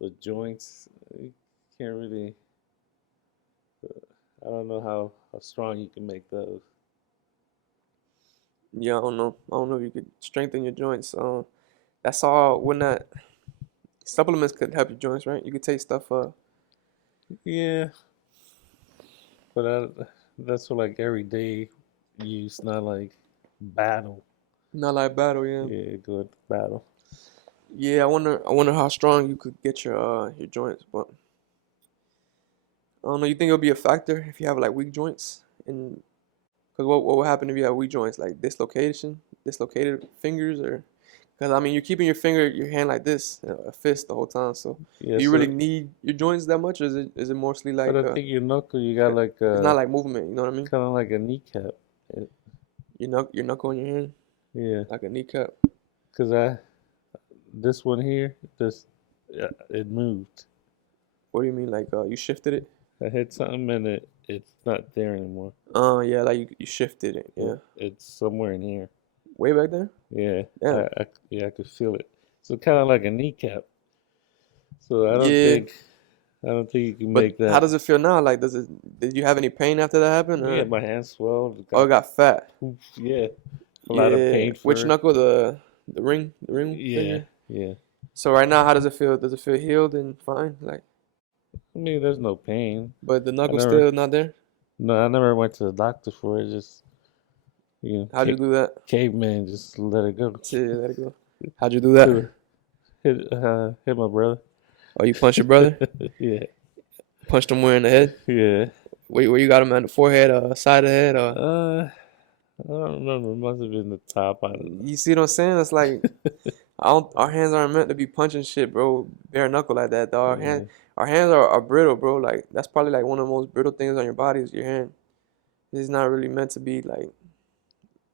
the joints, you can't really. I don't know how strong you can make those. yeah. I don't know. I don't know if you could strengthen your joints. That's all. When that supplements could help your joints, right? You could take stuff. Yeah, but that's for like everyday use, not like battle. Not like battle, yeah. Yeah, good battle. Yeah, I wonder how strong you could get your joints, but I don't know. You think it'll be a factor if you have like weak joints? And because what will happen if you have weak joints, like dislocated fingers, or because I mean you're keeping your hand like this, a fist the whole time. So Yeah, do you really so need your joints that much, or is it mostly but like I think your knuckle, you got like it's not like movement? You know what I mean? kind of like a kneecap. Your knuckle on your hand Yeah, like a kneecap. because this one here, this yeah, it moved. What do you mean? Like you shifted it? I hit something and it's not there anymore. Yeah, like you shifted it. Yeah, It's somewhere in here. way back there. Yeah, Damn. yeah, I could feel it. So kind of like a kneecap. So Yeah, I don't think you can but make how that. does it feel now? Like, did you have any pain after that happened, Yeah, or my hand swelled. It oh, got it got fat? poof. Yeah, a lot of Yeah. pain Which for. knuckle? The ring Yeah, finger. yeah. So right now, how does it feel? Does it feel healed and fine? Like, I mean, there's no pain. but the I knuckle never, still not there? no, I never went to the doctor for it. Just How'd you do that? caveman, just let it go. Yeah, let it go. How'd you do that? Hit my brother. Oh, you punched your brother? Yeah, Punched him where in the head? yeah. Where you got him on the forehead, side of the head, or I don't remember. It must have been the top. I don't know. you see what I'm saying? It's like our hands aren't meant to be punching shit, bro. Bare knuckle like that, dog. Yeah, Our hands are brittle, bro. Like that's probably like one of the most brittle things on your body is your hand. It's not really meant to be like.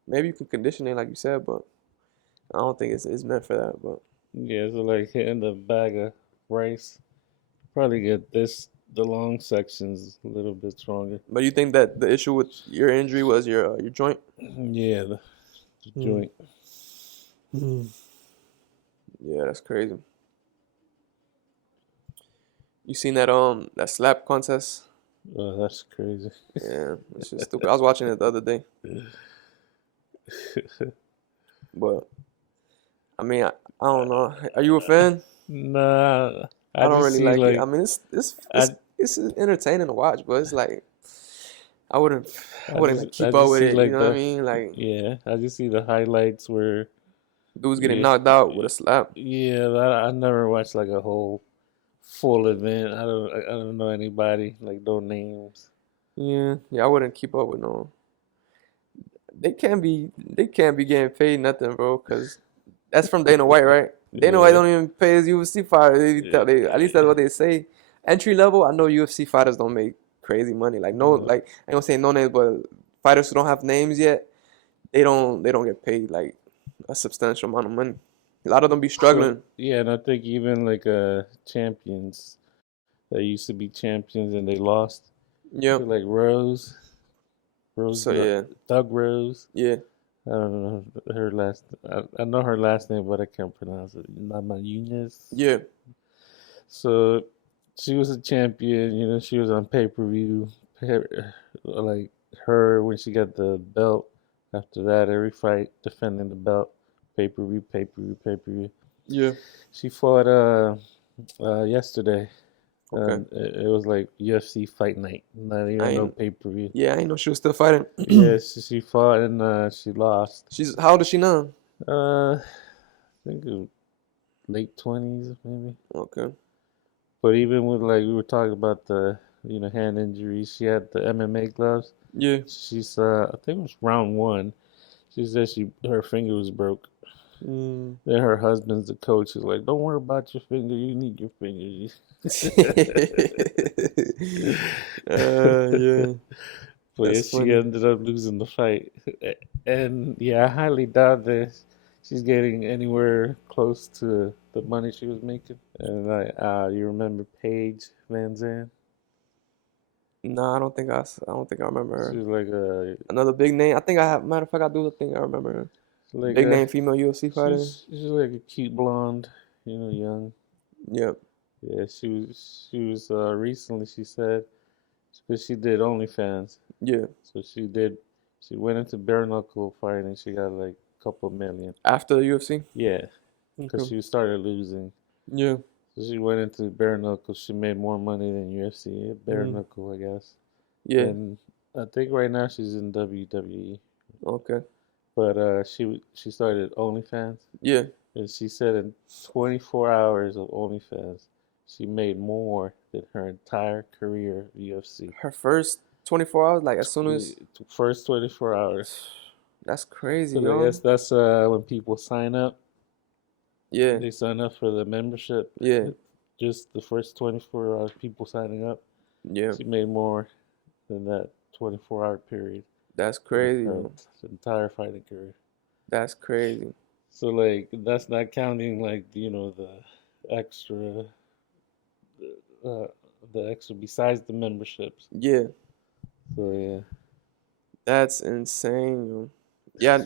Maybe you can condition it, like you said, but I don't think it's meant for that. But yeah. So like hitting the bag of rice, probably get the long sections a little bit stronger. you think that the issue with your injury was your joint? Yeah, the Mm. joint. Yeah, that's crazy. You seen that slap contest? Oh, that's crazy. Yeah, it's just stupid. I was watching it the other day, but I mean, I don't know. Are you a fan? Nah, I I don't just really see like it. I like mean, it's I it's entertaining to watch, but it's like I wouldn't I I wouldn't just like I keep up just with see it. You like know what I mean? Like yeah, I just see the highlights where dudes getting yeah, knocked out with a slap. yeah. I never watched like a whole full event. I don't know anybody like no names. Yeah, yeah. I wouldn't keep up with no. they can't be getting paid nothing, bro, because that's from Dana White, right? Dana White Yeah, don't even pay his UFC fighters. yeah, At least that's what they say. Entry level, I know UFC fighters don't make crazy money. Like no, no. like I don't say no names, but fighters who don't have names yet, they don't get paid like a substantial amount of money. A lot of them be So struggling. yeah, and I think even like champions that used to be champions and they lost, Yeah. like Rose, So yeah, Doug Rose. yeah, I don't know her last. I know her last name, but I can't pronounce it. Nama Yunus. yeah, So she was a champion. You know, she was on pay per view. Like her when she got the belt. After that, every fight defending the belt, pay per view, pay per view, pay per view. yeah. She fought yesterday. Okay. It was like UFC fight night, not I even no ain't. pay per view. Yeah, I ain't know she was still fighting. Yeah, she fought and she lost. She's how old is she now? I think it was late 20s maybe. Okay. But even with like we were talking about the hand injuries, she had the MMA gloves. Yeah. She's I think it was round one. She said her finger was broke. Mm. Then her husband's the coach. Is like, don't worry about your finger. You need your finger. Yeah. But yeah, That's she funny. ended up losing the fight. And yeah, I highly doubt that she's getting anywhere close to the money she was making. And like, you remember Paige Van Zandt? Nah, I don't think I remember She her. was like Another big name. I think I have. Matter of fact, I do think I remember her. like Big a name female UFC fighter. she's like a cute blonde, young. Yep. Yeah, she was recently she said because she did OnlyFans, Yeah. so she went into bare knuckle fighting. She got like a couple million. After the UFC. Yeah, because Okay. she started losing. Yeah. So she went into bare knuckle. She made more money than UFC. Bare Mm. knuckle, I guess. Yeah. And I think right now she's in WWE. Okay. But she started OnlyFans, Yeah. and she said in 24 hours of OnlyFans, she made more than her entire career of UFC. Her first 24 hours, like as soon as. First 24 hours. That's crazy, Because I guess yo. that's when people sign up. Yeah. They sign up for the membership. Yeah. Just the first 24 hours, people signing up. Yeah. She made more than that 24-hour period That's in crazy, her yo. entire fighting career. That's crazy. So like that's not counting like the extra uh, the extra besides the memberships. Yeah. So yeah, That's insane, yo. Yeah.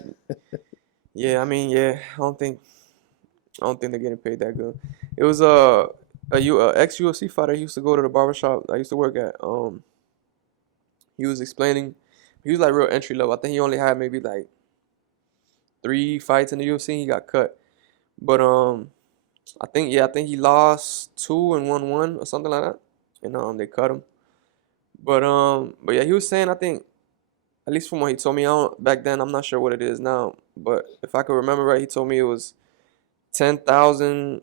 Yeah. I mean, yeah. I don't think they're getting paid that good. It was a ex UFC fighter. He used to go to the barbershop I used to work at. He was explaining. He was like real entry level. I think he only had maybe like 3 fights in the UFC. He got cut, but I think he lost two and won one or something like that, and they cut him. But yeah, he was saying I think at least from what he told me, back then I'm not sure what it is now, but if I could remember right, he told me it was 10,000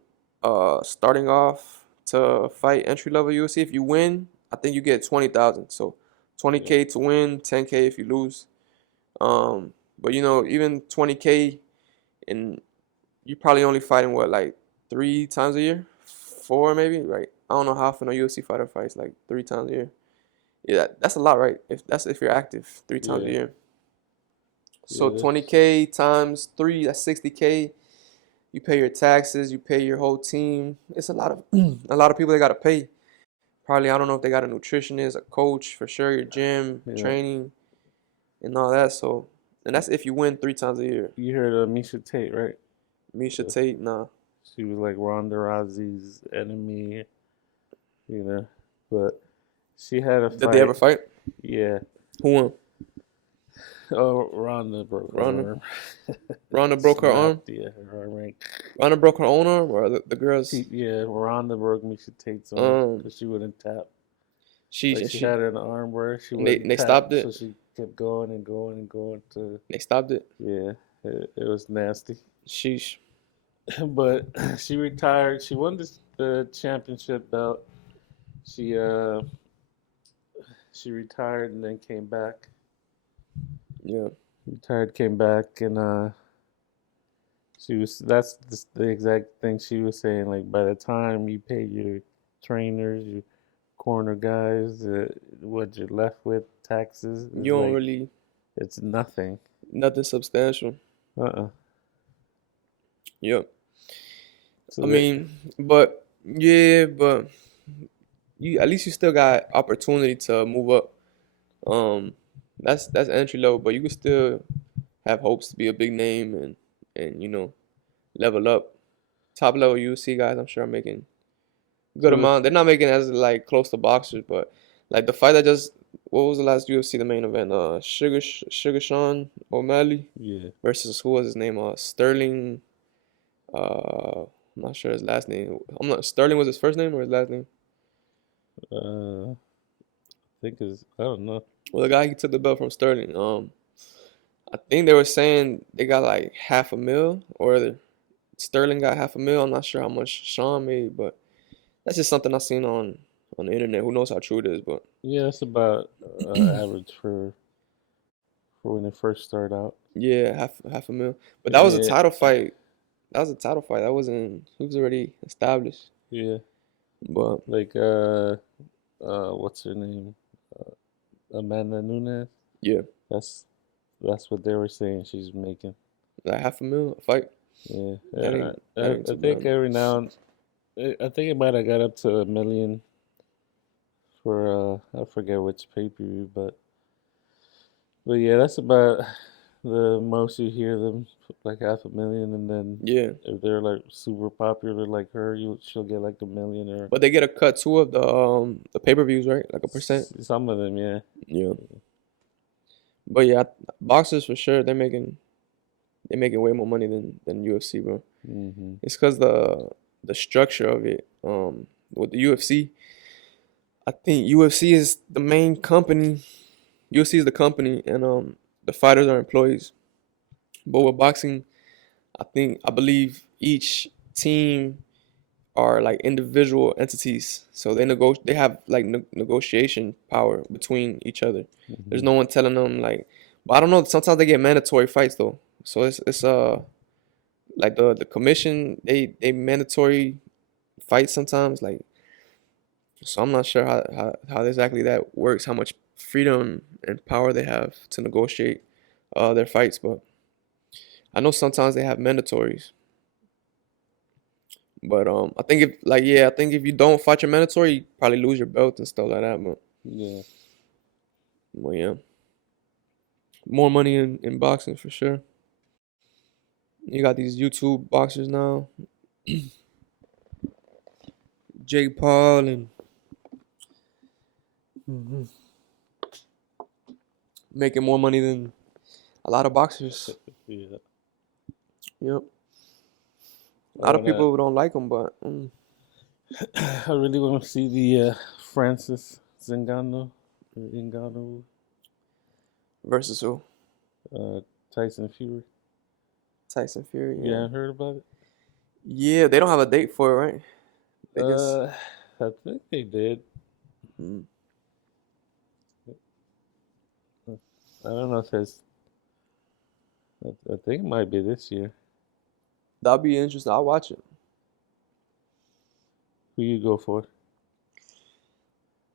starting off to fight entry level UFC. If you win, I think you get 20,000. So yeah, 20K to win, 10K if you lose. But even 20K and you probably only fighting what like 3 times a year, four maybe, right? I don't know how often a UFC fighter fights like 3 times a year. Yeah, that's a lot, right? If you're active 3 times a yeah, year. So yeah. 20K times three, that's 60K. You pay your taxes, you pay your whole team. It's a lot of a lot of people they gotta pay. Probably I don't know if they got a nutritionist, a coach for sure, your gym, Yeah. training, and all that. So, and that's if you win 3 times a year. You heard of Misha Tate, right? Misha Uh, Tate, nah. She was like Ronda Rousey's enemy, you know. But she had a Did they ever fight. fight? Yeah. Who won? Oh, Ronda broke her Ronda. arm. Ronda broke her arm. Snapped, yeah, her arm. Right. Ronda broke her own arm, or the girls. Yeah, Ronda broke Misha Tate's arm Um, because she wouldn't tap. she Like and she she had an arm where she and they wouldn't they tap, stopped so it. she kept going and going and going to. They stopped it. Yeah, it was nasty. Sheesh. But she retired. She won the championship belt. She she retired and then came back. Yeah. retired, came back, and that's the exact thing she was saying. Like by the time you pay your trainers, your corner guys, what you're left with, taxes You is don't like really it's nothing. nothing substantial. Uh-uh. Yep. So I that mean, but yeah, but you at least you still got opportunity to move up. Um, that's entry level, but you can still have hopes to be a big name and level up. Top level UFC guys, I'm sure are making good so amount. They're not making as like close to boxers, but like the fight that just what was the last UFC the main event? Sugar Sean O'Malley yeah. versus who was his name? Sterling. I'm not sure his last name. I'm not Sterling was his first name or his last name. I think is I don't know. Well, the guy he took the belt from Sterling. I think they were saying they got like half a mil, or Sterling got half a mil. I'm not sure how much Sean made, but that's just something I seen on the internet. Who knows how true it is? But Yeah, that's about average for when they first start out. yeah, half a mil. But that was a Yeah, title fight. That was a title fight. That wasn't. He was already established. yeah. But Like what's her name? Amanda Nunes. yeah, That's that's what they were saying she's making. like half a mil a fight. Yeah, That yeah. ain't I, that I, ain't I too think bad. every now and I think it might have got up to 1 million for I forget which pay per view, but yeah, that's about the most you hear them like 500,000, and then Yeah, if they're like super popular like her, she'll get like 1 million or but they get a cut too of the pay-per-views, right? Like a percent. some of them, yeah. Yeah, but yeah, boxers for sure. They're making way more money than UFC, bro. Hmm. It's because the structure of it. With the UFC, I think UFC is the main company. UFC is the company, and the fighters are employees. But with boxing, I believe each team are like individual entities, so they have like negotiation power between each other. There's Hmm. no one telling them like, but I don't know. Sometimes they get mandatory fights though, so it's like the commission they mandatory fights sometimes like. So I'm not sure how exactly that works, how much freedom and power they have to negotiate their fights, but I know sometimes they have mandatories. But I think I think if you don't fight your mandatory, you probably lose your belt and stuff like that. Yeah. But yeah, more money in boxing for sure. You got these YouTube boxers now, Jake Paul and Hmm. making more money than a lot of boxers. Yeah. Yep. I A lot of wanna. people don't like them, but I really want to see the Francis Ngannou, versus who? uh, Tyson Fury. Tyson Fury. You Yeah. haven't heard about it? Yeah, they don't have a date for it, right? They just. Uh, I think they did. Mm. I don't know if it's. I think it might be this year. That'll be interesting. I'll watch it. Who you go for?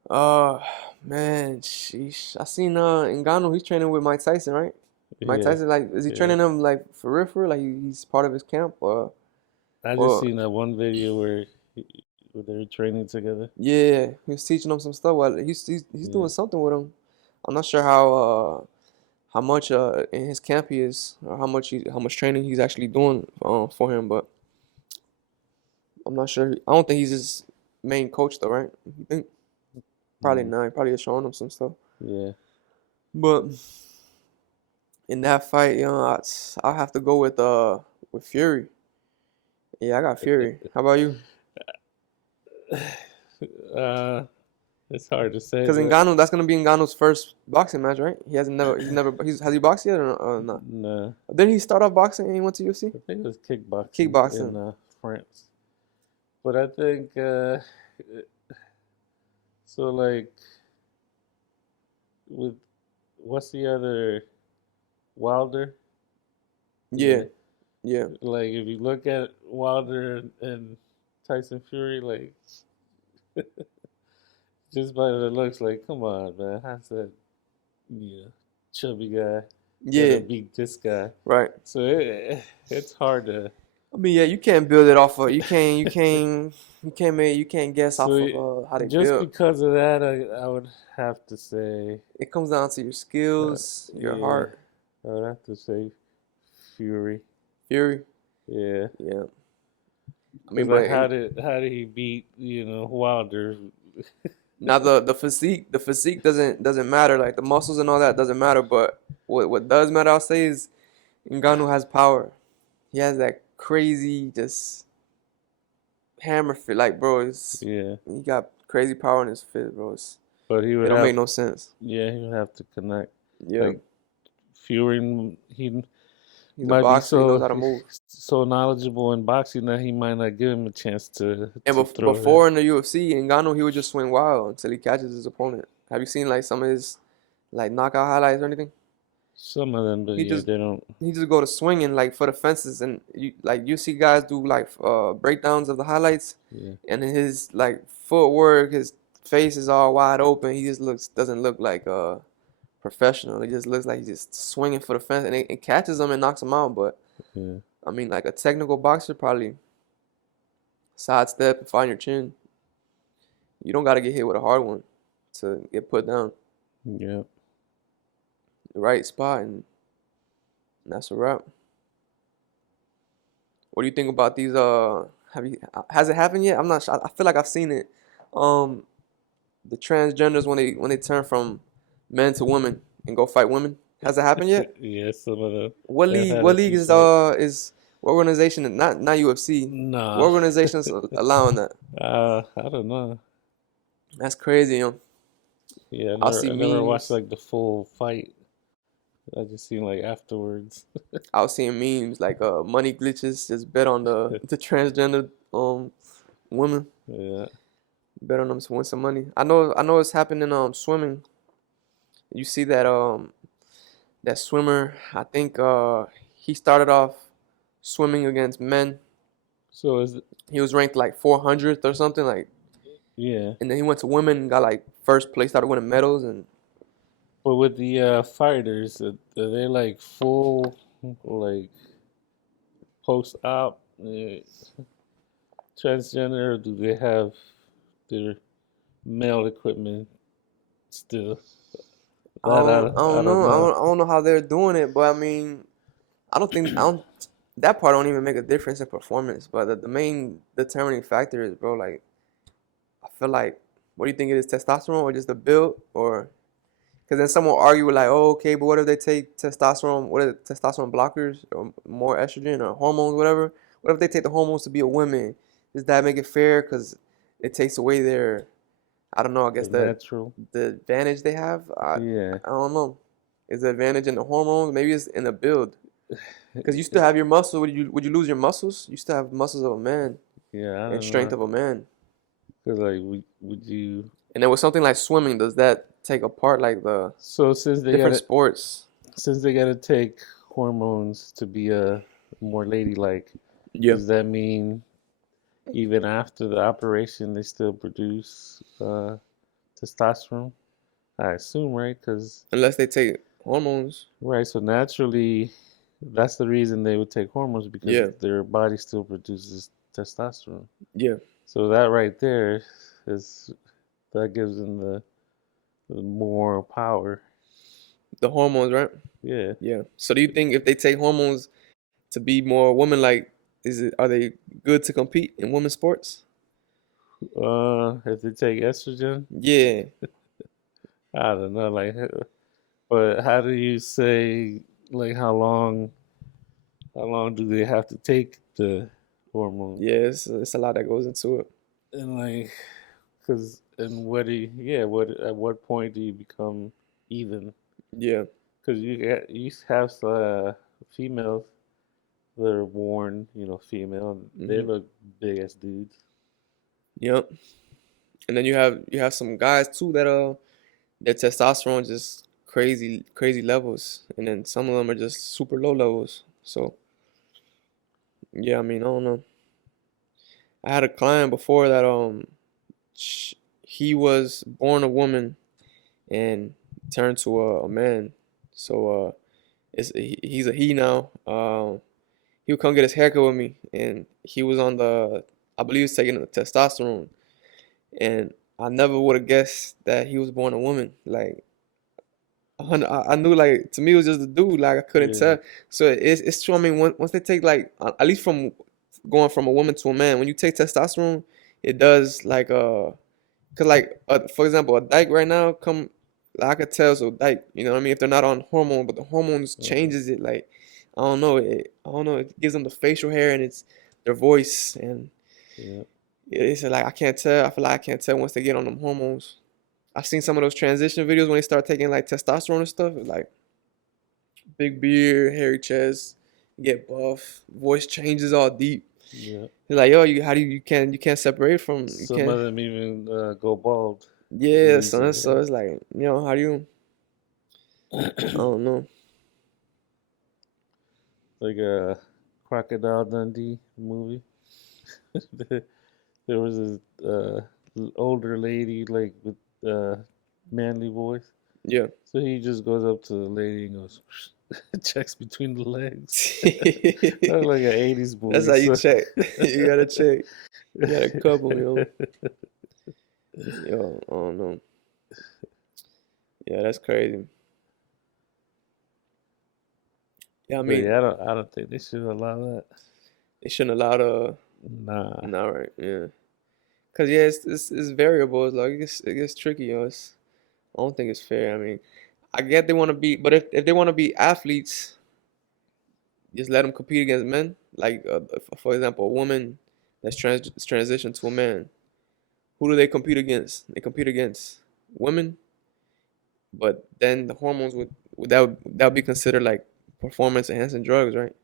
Uh, man, sheesh. I seen Ngannou. He's training with Mike Tyson, right? Mike Yeah, Tyson, like, is he yeah. training him like for real, for real? Like he's part of his camp, I just or seen that one video where they were training together. yeah, he was teaching him some stuff. Well, he's Yeah, doing something with him. I'm not sure how much in his camp he is, or how much training he's actually doing for him. But I'm not sure. I don't think he's his main coach though, right? You think probably mm, not. He probably is showing him some stuff. yeah. But in that fight, I'll have to go with Fury. Yeah, I got Fury. How about you? uh, it's hard to say, Because but Ngannou, that's gonna be Ngannou's first boxing match, right? Has he boxed yet or not? nah. Didn't he start off boxing and he went to UFC? I think it was kickboxing Kickboxing. in France. But I think so. Like with what's the other? Wilder. Yeah, Yeah, yeah, like if you look at Wilder and Tyson Fury, like just by the looks, like come on, man, how's that yeah chubby guy gonna yeah. beat this guy? Right. So it's hard to. I mean, yeah, you can't build it off of you can't guess So off of how they just build. because of that, I would have to say, It comes down to your uh, skills, your yeah, heart, I would have to say Fury. fury. Yeah, Yeah. I because mean, like but how did he beat Wilder? now the physique doesn't matter. Like the muscles and all that doesn't matter. But what does matter, I'll say, is Ngannou has power. He has that crazy just hammer fit. Like, bro, Yeah, he got crazy power in his fist, bro. but he It would don't have make no sense. yeah he would have to connect. Yeah. Like Fury, he He's a might be boxer. He knows how to move. so knowledgeable in boxing that he might not give him a chance to And throw his. before in the UFC, Ngannou, he would just swing wild until he catches his opponent. Have you seen like some of his like knockout highlights or anything? Some of them, but He yeah, just they don't. he just go to swinging like for the fences, and you see guys do like breakdowns of the highlights, Yeah, and then his like footwork, his face is all wide open. He just doesn't look like professional. He just looks like he's just swinging for the fence, and it catches him and knocks him out. But yeah, I mean, like a technical boxer probably sidestep and find your chin. You don't got to get hit with a hard one to get put down. yeah. The right spot, and that's a wrap. What do you think about these? Has it happened yet? I'm not sure. I feel like I've seen it. Um, the transgenders when they turn from men to women and go fight women. Has it happened yet? Yeah, some of them. What I've league? had a What league few is fights. what organization? Not UFC. What Nah, organization's allowing that? I don't know. That's crazy, yo. Yeah, I'll see I never watched memes. like the full fight. I just seen like afterwards. I'll see memes like money glitches. Just bet on the transgender women. Yeah. Bet on them to win some money. I know it's happening swimming. You see that swimmer, I think he started off swimming against men. So is He was ranked like 400th or something like, yeah, and then he went to women and got like first place, started winning medals. And but with the fighters, are they like full like post op transgender, or do they have their male equipment still? That I I don't don't know. know. I don't know how they're doing it, but I mean, I don't that part don't even make a difference in performance. But the main determining factor is, bro, like I feel like, what do you think it is, testosterone or just the build? Or because then someone will argue with like, oh, okay, but what if they take testosterone? What are testosterone blockers or more estrogen or hormones, whatever? What if they take the hormones to be a woman? Does that make it fair? Because it takes away their, I don't know, I The guess natural. the advantage they have. Yeah. I don't know. Is the advantage in the hormones? Maybe it's in the build. Because you still have your muscle. Would you lose your muscles? You still have muscles of a man Yeah, I and don't strength know. of a man. Cause like, would you? And then with something like swimming, does that take apart like the So different sports? since they gotta take hormones to be a more ladylike, Yeah. does that mean even after the operation they still produce testosterone? I assume, right? Cause Unless they take hormones. right, so naturally, that's the reason they would take hormones because Yeah. their body still produces testosterone. Yeah. So that right there is that gives them the more power. The hormones, right? Yeah. Yeah. So do you think if they take hormones to be more woman-like, are they good to compete in women's sports? If they take estrogen, Yeah. I don't know. Like, but how do you say like how long do they have to take the hormone? Yeah, it's a lot that goes into it. And like, cause and what do you, yeah, what at what point do you become even? Yeah. Cause you have females that are born female. They Hmm. look big as dudes. Yep. And then you have some guys too that their testosterone just crazy levels, and then some of them are just super low levels. So yeah, I mean, I don't know. I had a client before that sh he was born a woman and turned to a man. So he's a he now. He would come get his haircut with me, and he was on the, I believe he was taking the testosterone, and I never would have guessed that he was born a woman. Like I knew, like, to me it was just a dude. Like I couldn't Yeah, tell. So it's true. I mean, once they take, like, at least from going from a woman to a man, when you take testosterone, it does, like, cause, like, for example, a dyke right now come, like, I could tell. So dyke, you know what I mean? If they're not on hormone, but the hormones uh-huh. changes it. Like, I don't know. It gives them the facial hair, and it's their voice, and Yeah. it's like I can't tell. I feel like I can't tell once they get on them hormones. I've seen some of those transition videos when they start taking, like, testosterone and stuff. It's like big beard, hairy chest, get buff, voice changes all deep. Yeah. It's like, yo, how do you can't separate from, you Some can't. of them even go bald Yeah, son. So easily. it's like, how do you, I don't know. Like a Crocodile Dundee movie. There was a older lady like with manly voice. Yeah. So he just goes up to the lady and goes checks between the legs. Like an 80s That's movie. how you So check. You gotta check. You gotta couple, yo. Yo, I don't know. Yeah, that's crazy. Yeah, I but mean, yeah, I don't think they should allow that. they shouldn't allow the, Nah. not right, yeah. Cause yeah, it's variable. It's like it gets tricky, yo. I don't think it's fair. I mean, I get they want to be, but if they want to be athletes, just let them compete against men. Like, for example, a woman that's transitioned to a man. Who do they compete against? They compete against women, but then the hormones would that be considered like performance enhancing drugs, right?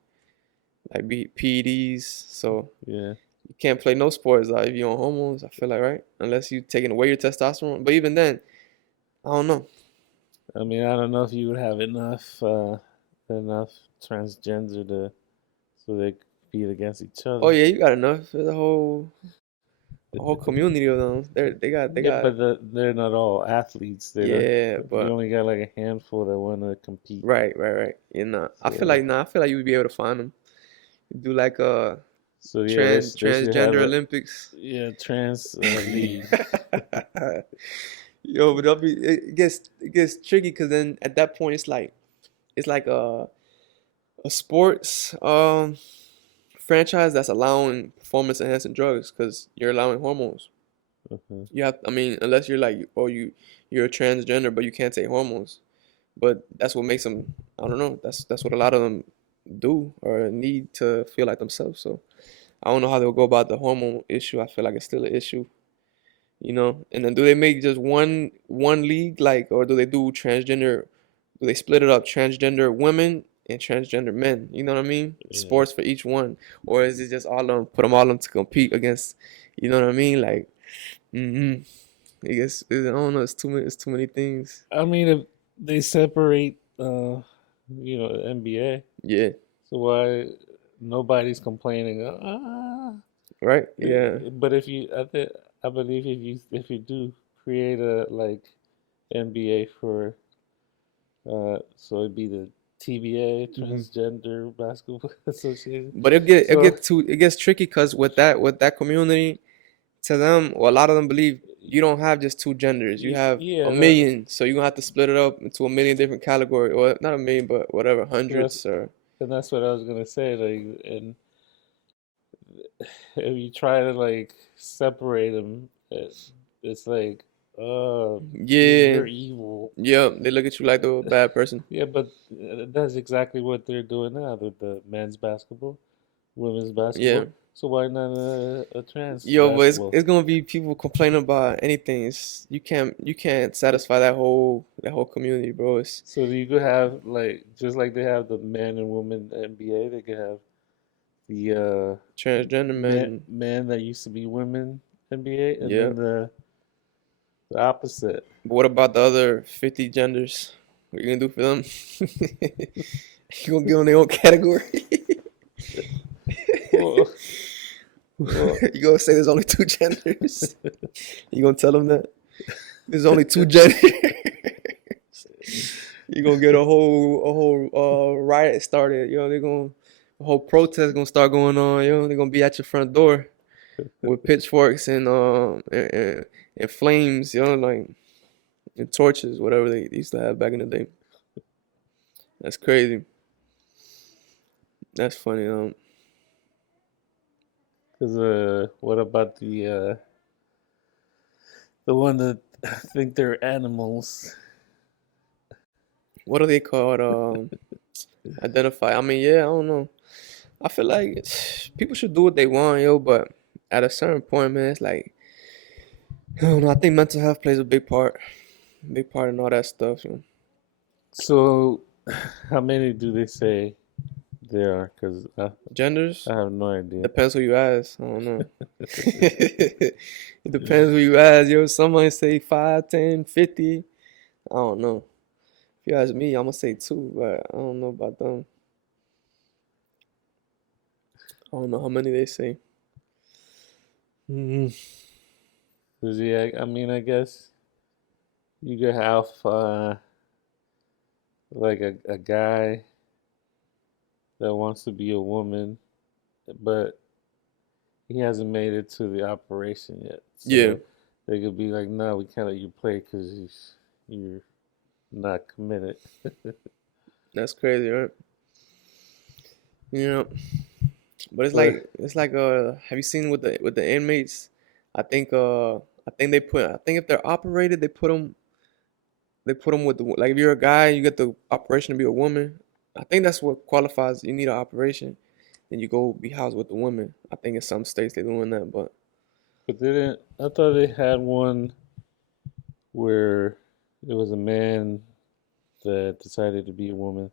Like PEDs. So Yeah. you can't play no sports, like, if you're on hormones. I feel like, right, unless you taking away your testosterone. But even then, I don't know. I mean, I don't know if you would have enough transgender to so they compete against each Oh other. yeah, you got enough. There's a whole community of them. They Yeah, got but they're not all athletes. They're not. yeah, You but only got like a handful that want to compete. right. You know, I feel So like, nah, I feel like you would be able to find them. Do like a yeah, they should have transgender a Olympics. trans league. Yo, but it gets tricky, because then at that point it's like a sports franchise that's allowing performance enhancing drugs, because you're allowing hormones. Uh-huh. You have, I mean, unless you're like, oh, you're a transgender but you can't take hormones. But that's what makes them, I don't know, that's what a lot of them do or need to feel like themselves. So I don't know how they'll go about the hormone issue. I feel like it's still an issue. And then do they make just one league, like, or do they do transgender? Do they split it up, transgender women and transgender men? You know what I mean? Yeah. Sports for each one, or is it just all of them? Put them all on to compete against. You know what I mean? Like, mm-hmm. I guess I don't know. It's too many. It's too many things. I mean, if they separate, NBA, Yeah. so why nobody's complaining? Right. Yeah. But I believe if you do create a like NBA for so it'd be the TBA Hmm. Transgender Basketball Association. But it So get too it gets tricky, because with that community, to them, or a lot of them believe you don't have just two genders. You have a yeah, million, so you're gonna have to split it up into a million different categories, or not a million, but whatever, that's hundreds, or and that's what I was gonna say. Like, and if you try to like separate them, it's like, yeah, you're evil. yeah. They look at you like the bad person. Yeah, but that's exactly what they're doing now with the men's basketball, women's Yeah. basketball. So why not a trans Yo, but it's, basketball? it's gonna be people complaining about anything. You can't satisfy that whole community, bro. It's So you could have like just like they have the men and women NBA, they could have the transgender men. men that used to be women NBA, and Yeah. then the opposite. But what about the other 50 genders? What you gonna do for them? You gonna get on their own category? Well, well, You gonna say there's only two genders? You gonna tell them that there's only two genders? You gonna get a whole riot started? They're gonna a whole protest gonna start going on. They're gonna be at your front door with pitchforks and flames. Like and torches, whatever they used to have back in the day. That's crazy. That's funny. because what about the one that think they're animals? What are they called? Identify. I mean, yeah, I don't know. I feel like people should do what they want, but at a certain point, man, it's like I don't know. I think mental health plays a big part in all that stuff. So, how many do they say there are? Because Genders I have no idea. depends who you ask. I don't know. It depends who you ask. Some might say 5, 10, 50. I don't know. If you ask me, I'm gonna say two, but I don't know about them. I don't know how many they say. Hmm. 'Cause, yeah, I mean, I guess you could have like a guy that wants to be a woman, but he hasn't made it to the operation yet. Yeah, So they could be like, "No, we can't let you play because you're not committed." that's crazy, right? Yeah, but But have you seen with the inmates? I think if they're operated, they put them with like if you're a guy, you get the operation to be a woman. I think that's what qualifies. You need an operation, then you go be housed with the women. I think in some states they're doing that, but they didn't. I thought they had one where it was a man that decided to be a woman.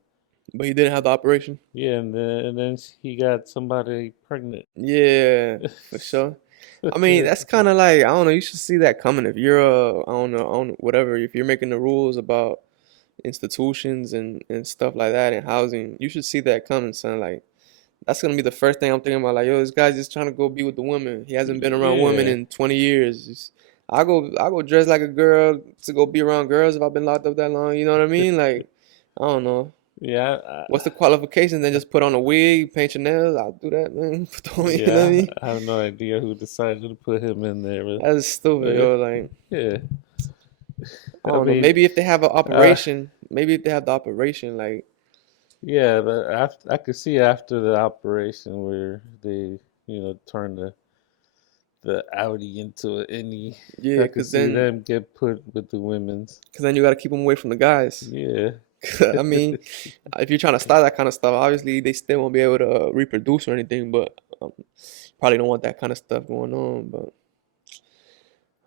he didn't have the operation. Yeah, and then he got somebody pregnant. Yeah, for sure. I mean, that's kind of like I don't know. You should see that coming if you're I don't know, whatever. If you're making the rules about institutions and stuff like that and housing, you should see that coming, son. Like that's gonna be the first thing I'm thinking about. Like, yo, this guy's just trying to go be with the woman. He hasn't been around women Yeah, in 20 years. I go dress like a girl to go be around girls if I've been locked up that long. You know what I mean? Like, I don't know. yeah, What's the qualifications? Then just put on a wig, paint your nails. I'll do that, man. You know what I yeah. mean? I have no idea who decided to put him in there, That's stupid, but yo. Like, yeah. I I don't know. mean, Maybe if they have an uh, operation, maybe if they have the operation, like, yeah, but after I could see after the operation where they, turn the Audi into an Indy. yeah, I could see them get put with the women's. cause then you gotta keep them away from the guys. Yeah. I mean, if you're trying to start that kind of stuff, obviously they still won't be able to reproduce or anything, but probably don't want that kind of stuff going on. But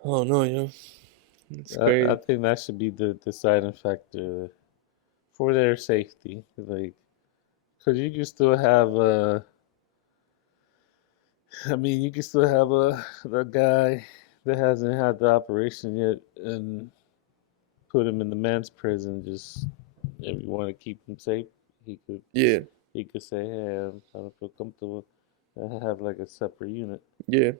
I don't know, it's I crazy. think that should be the deciding factor for their safety. Like, because you can still have I mean, you can still have a guy that hasn't had the operation yet and put him in the men's prison. Just if you want to keep him safe, he could Yeah, he could say, "Hey, I don't feel comfortable. I have like a separate unit." yeah,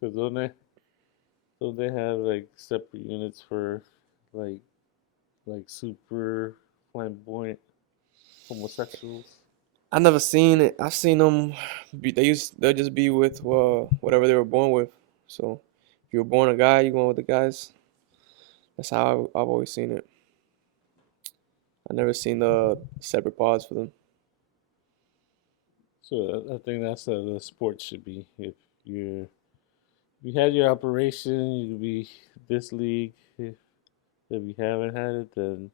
Because don't they have like separate units for like like super flamboyant homosexuals? I never seen it. I've seen them. They'll just be with whatever they were born with. So if you were born a guy, you going with the guys. That's how I've always seen it. I never seen the separate pods for them. So I think that's how the sport should be. If you if you had your operation, you could be this league. If you haven't had it, then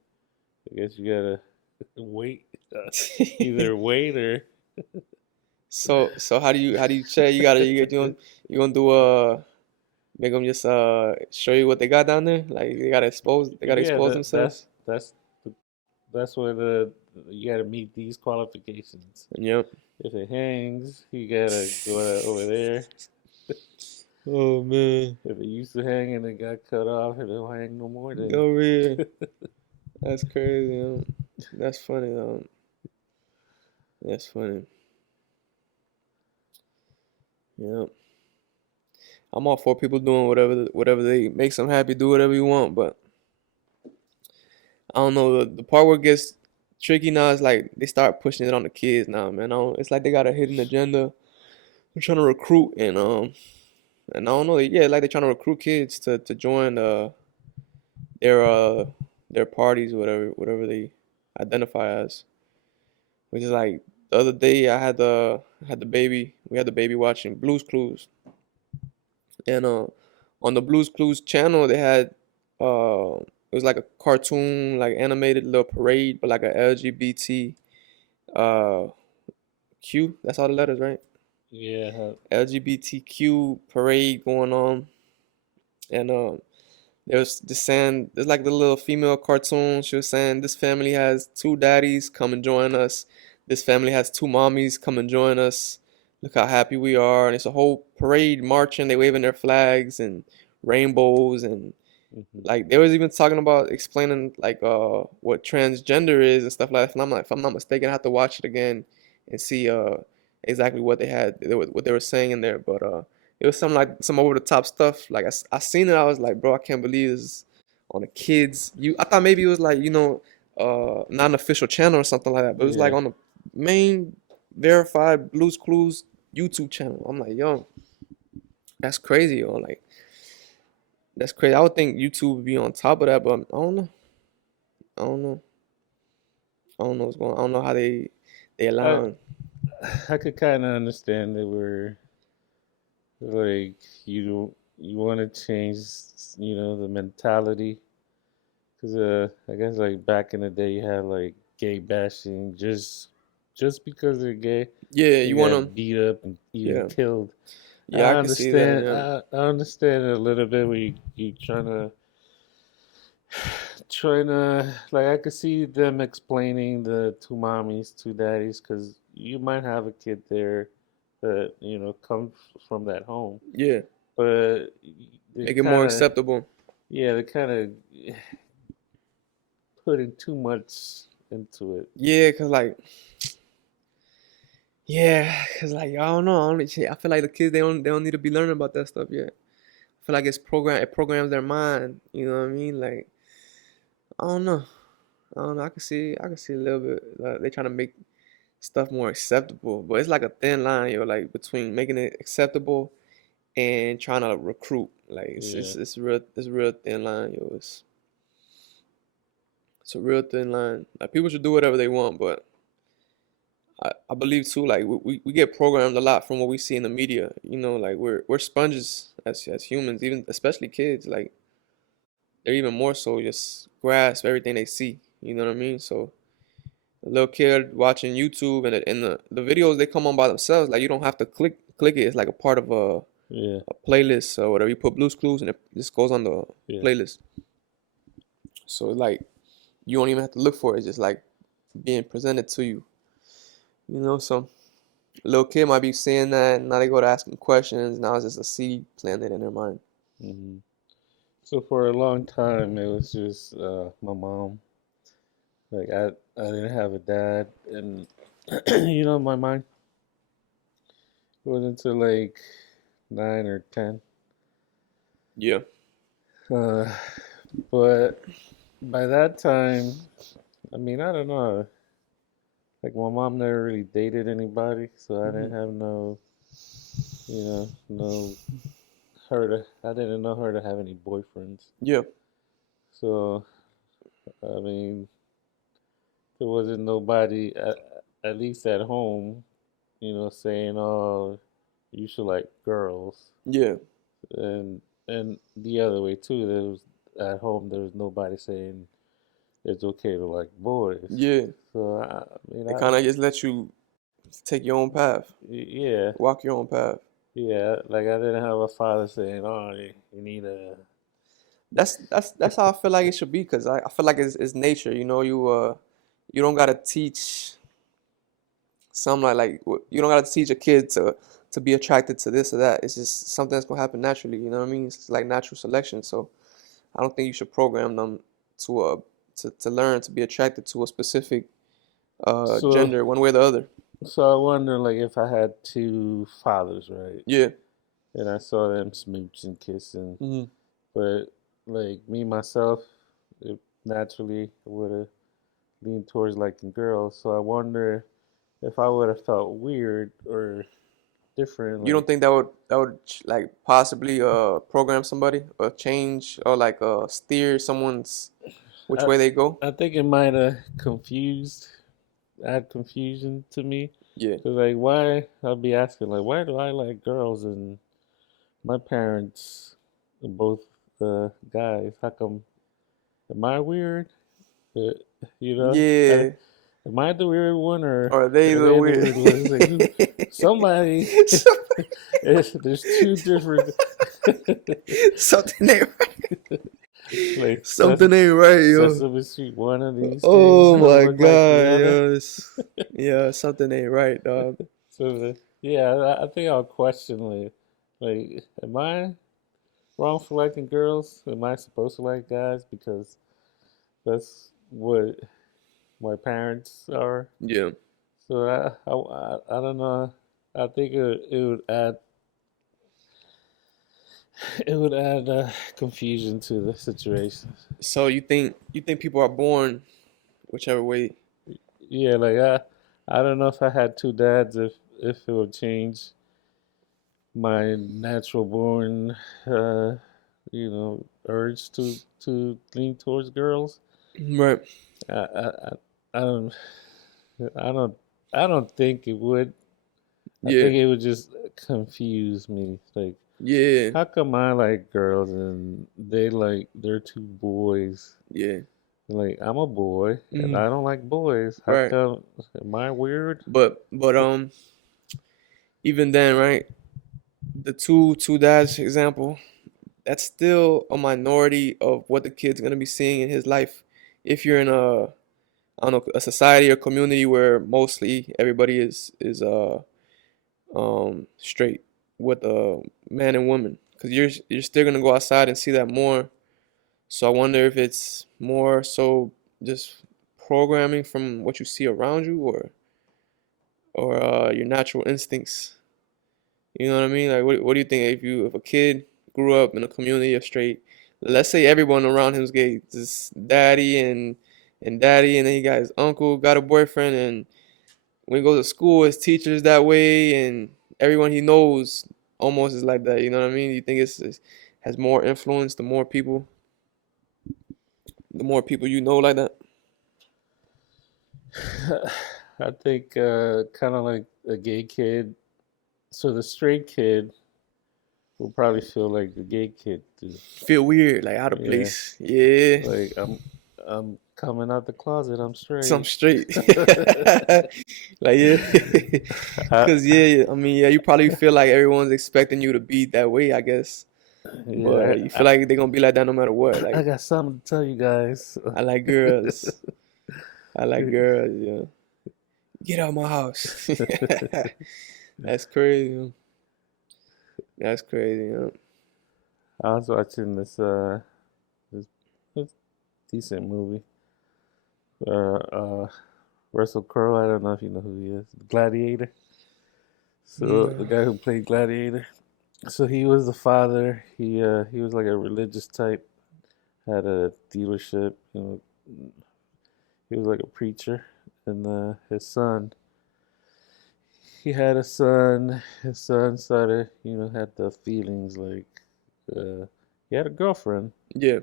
I guess you gotta wait. Either wait or So how do you check? You gonna do make them just show you what they got down there? Like they gotta yeah, expose that themselves. the, that's where you gotta meet these qualifications. Yep. If it hangs, you gotta go over there. Oh man. If it used to hang and it got cut off, it don't hang no more then. Oh yeah, that's crazy. That's funny. That's funny. Yeah, I'm all for people doing whatever they makes them happy. Do whatever you want, but I don't know the part where it gets tricky now is like they start pushing it on the kids now, man. It's like they got a hidden agenda. They're trying to recruit and I don't know, yeah, like they're trying to recruit kids to join their uh their parties, whatever they identify as. Which is like the other day I had the baby. We had the baby watching Blue's Clues, and on the Blue's Clues channel they had it was like a cartoon, like animated little parade, but like a LGBT uh Q. That's all the letters, right? Yeah. LGBTQ parade going on, and there's just saying there's like the little female cartoon. She was saying this family has two daddies, come and join us. This family has two mommies, come and join us. Look how happy we are. And it's a whole parade marching. They waving their flags and rainbows and Hmm. like they was even talking about explaining like what transgender is and stuff like that. And I'm like, if I'm not mistaken, I have to watch it again and see exactly what what they were saying in there. But it was some like some over the top stuff. Like I seen it, I was like, bro, I can't believe this is on a kids. I thought maybe it was like not an official channel or something like that, but it was like Yeah. on the main verified Blue's Clues YouTube channel. I'm like, yo, that's crazy, yo. Like that's crazy. I would think YouTube would be on top of that, but I don't know. I don't know. I don't know what's going on. I don't know how they I allowing. I could kind of understand that we're like you want to change, the mentality because I guess like back in the day you had like gay bashing just because they're gay, Yeah, they you want got to. beat up and even Yeah, killed. yeah, I can see that. Yeah, I understand it a little bit where you trying to like I could see them explaining the two mommies, two daddies, because you might have a kid there that comes from that home, yeah. but they're Make it more kind of acceptable. yeah they're kind of putting too much into it. Yeah, cause like yeah, cause like I don't know. I feel like the kids they don't need to be learning about that stuff yet. I feel like it programs their mind. You know what I mean? Like I don't know. I don't know. I can see a little bit. Like, they trying to make stuff more acceptable, but it's like a thin line, yo. Like between making it acceptable and trying to recruit. Like Yeah. it's a real thin line, yo. It's a real thin line. Like people should do whatever they want, but I believe too. Like we get programmed a lot from what we see in the media. Like we're sponges as humans, even especially kids. Like they're even more so just grasp everything they see. You know what I mean? So a little kid watching YouTube and the videos they come on by themselves. Like you don't have to click it. It's like a part of Yeah. a playlist or whatever. You put Blue's Clues and it just goes on the Yeah. playlist. So like you don't even have to look for it. It's just like being presented to you. So a little kid might be seeing that, and now they go to asking questions. Now it's just a seed planted in their mind. Hmm. So for a long time it was just my mom. Like I didn't have a dad, and my mind wasn't until like 9 or 10. Yeah, Uh, but by that time, I mean, I don't know. Like my mom never really dated anybody, so I hmm didn't have no I didn't know her to have any boyfriends. yeah, So I mean, there wasn't nobody at least at home, saying, "Oh, you should like girls," yeah, and the other way too. There was at home. There was nobody saying it's okay to like boys. yeah. So I mean, They kind of just let you take your own path, yeah, walk your own path. yeah. Like I didn't have a father saying, "Oh, you need a." That's how I feel like it should be, cause I feel like it's nature. You don't gotta teach something you don't gotta teach a kid to to be attracted to this or that. It's just something that's gonna happen naturally. You know what I mean? It's like natural selection. So I don't think you should program them to to learn to be attracted to a specific So, gender one way or the other. so I wonder, like, if I had two fathers, right, Yeah. and I saw them smooching, kissing, Hmm. but like me myself, it naturally would have leaned towards liking girls. So I wonder if I would have felt weird or different, You like don't think that would like possibly program somebody or change or like steer someone's which I, way they go? I think it might have add confusion to me. Yeah. Cause like, why I'll be asking like, why do I like girls and my parents are both guys? How come? Am I weird? Uh, you know, Yeah. am I the weird one or Or are they are the they the weird? weird ones? Like, who? Somebody. There's two different. Something ain't Like something ain't right, yo. Sesame Street. One of these things Oh don't my look like the God, other. yo. Yeah, something ain't right, dog. So yeah, I think I'll question like, am I wrong for liking girls? Am I supposed to like guys because that's what my parents are? Yeah. So I don't know. I think it would add confusion to the situation. So you think people are born whichever way? Yeah, like I don't know if I had two dads if it would change my natural born uh urge to lean towards girls. Right. I, I, I don't I don't I don't think it would. I Yeah. think it would just confuse me. Like, Yeah. how come I like girls and they're two boys? Yeah. Like, I'm a boy and Hmm. I don't like boys. How Right. come? Am I weird? But even then, right? The two dads example, that's still a minority of what the kid's gonna be seeing in his life. If you're in a I don't know a society or community where mostly everybody is straight with man and woman, because you're still gonna go outside and see that more. So I wonder if it's more so just programming from what you see around you, or your natural instincts. You know what I mean? Like, what do you think if a kid grew up in a community of straight, let's say everyone around him is gay, just daddy, and then he got his uncle, got a boyfriend, and when he goes to school, his teacher's that way, and everyone he knows almost is like that. You know what I mean? You think it's has more influence the more people you know like that? I think kind of like a gay kid. So the straight kid will probably feel like the gay kid do. Feel weird, like out of Yeah, place. Yeah, like I'm coming out the closet. I'm some straight. straight. Like yeah, I, cause yeah, I mean yeah, you probably feel like everyone's expecting you to be that way, I guess. yeah, But you feel like they're gonna be like that no matter what. I Like got something to tell you guys. I like girls. I like girls. Yeah, get out of my house. That's crazy. That's crazy. Yeah. I was watching this, this decent movie. Uh, uh, Russell Crowe. I don't know if you know who he is. Gladiator. So the No. guy who played Gladiator. So he was the father. He was like a religious type. Had a dealership. He was like a preacher. And his son. He had a son. His son started, had the feelings like uh, he had a girlfriend. Yeah.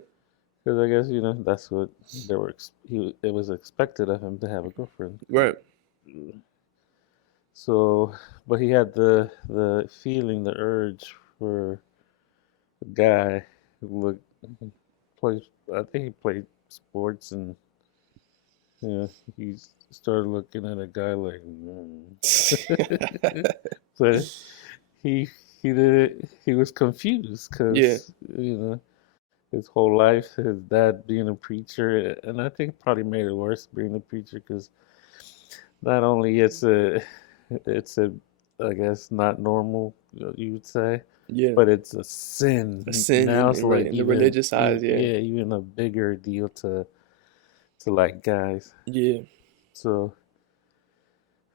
Because I guess that's what they were. It was expected of him to have a girlfriend. Right. So, but he had the feeling, the urge for a guy who looked plays. I think he played sports, and he started looking at a guy like. But he he did. He was confused Yeah. because his whole life, his dad being a preacher, and I think probably made it worse being a preacher because not only it's a I guess not normal, you would say, Yeah. but it's a A sin. sin Now it's like in the religious eyes, yeah. yeah, even a bigger deal to like guys. Yeah. So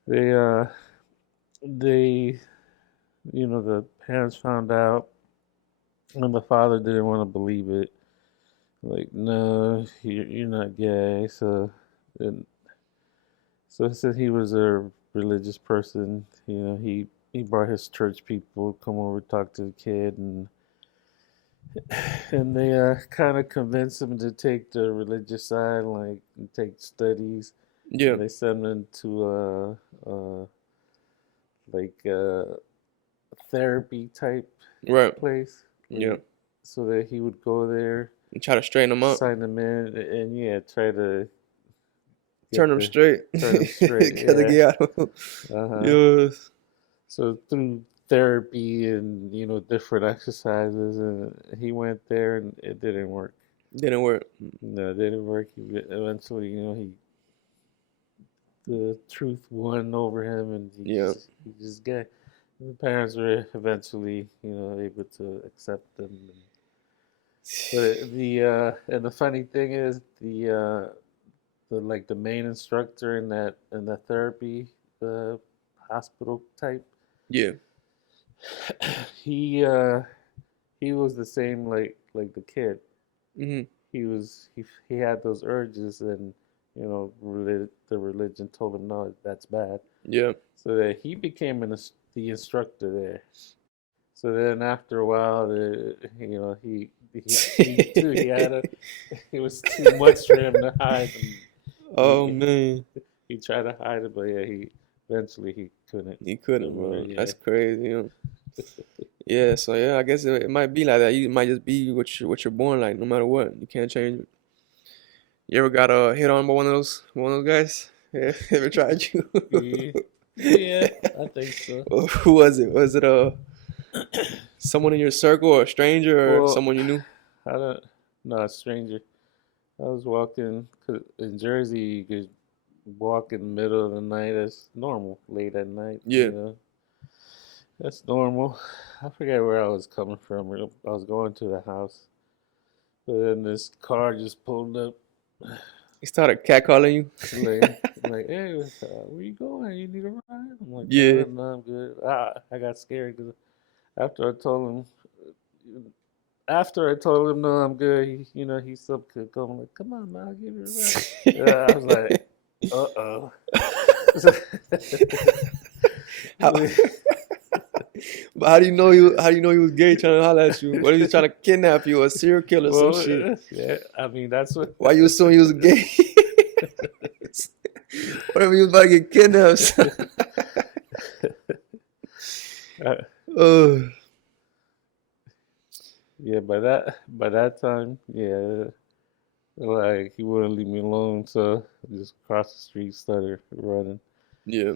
they they the parents found out, and the father didn't want to believe it. Like, no, you're not gay. And so since he was a religious person, he brought his church people come over, talk to the kid, and they kind of convinced him to take the religious side, like and take studies, Yeah. and they sent him to like therapy type Right. place, Yeah. so that he would go there, And try to straighten them up. sign them in, and yeah, try to Turn get them straight. turn them straight. Gotta Yeah. get out of Uh-huh. Yes. So through therapy and different exercises, and he went there, and it didn't work. Didn't work. No, it didn't work. Eventually, he the truth won over him, and Yeah. he just got. The parents were eventually, able to accept them. But the funny thing is the main instructor in that therapy uh, hospital type, Yeah. he he was the same like the kid. Mhm. He had those urges, and the religion told him no, that's bad. Yeah. So that he became the instructor there. So then after a while, he had a it was too much for him to hide, and Oh he man. he tried to hide it, but yeah, he eventually he couldn't You no couldn't, more. bro. Yeah. That's crazy, Yeah, so yeah, I guess it might be like that. You might just be what you're born like, no matter what. You can't change it. You ever got hit on by one of those guys? Yeah, ever tried you? Yeah, yeah, I think so. Who was it? Was it someone in your circle, or a stranger, or Well, someone you knew? I don't, not a stranger. I was walking 'cause in Jersey. You could walk in the middle of the night. That's normal. Late at night, Yeah. that's normal. I forget where I was coming from. I was going to the house, but then this car just pulled up. He started catcalling you. Like, hey, where you going? You need a ride? I'm like, Yeah. no, I'm good. I got scared because after I told no, I'm good. He still could come. I'm like, come on, man, I'll give you a ride. I was like, uh How, oh. but how do you know he was gay trying to holler at you? What if he was trying to kidnap you or a serial killer or some Well, shit? yeah, I mean that's what. Why you assuming he was gay? What if he was about to get kidnapped? uh, Oh, yeah, by that time, yeah, like he wouldn't leave me alone, so I just crossed the street, started running. yeah.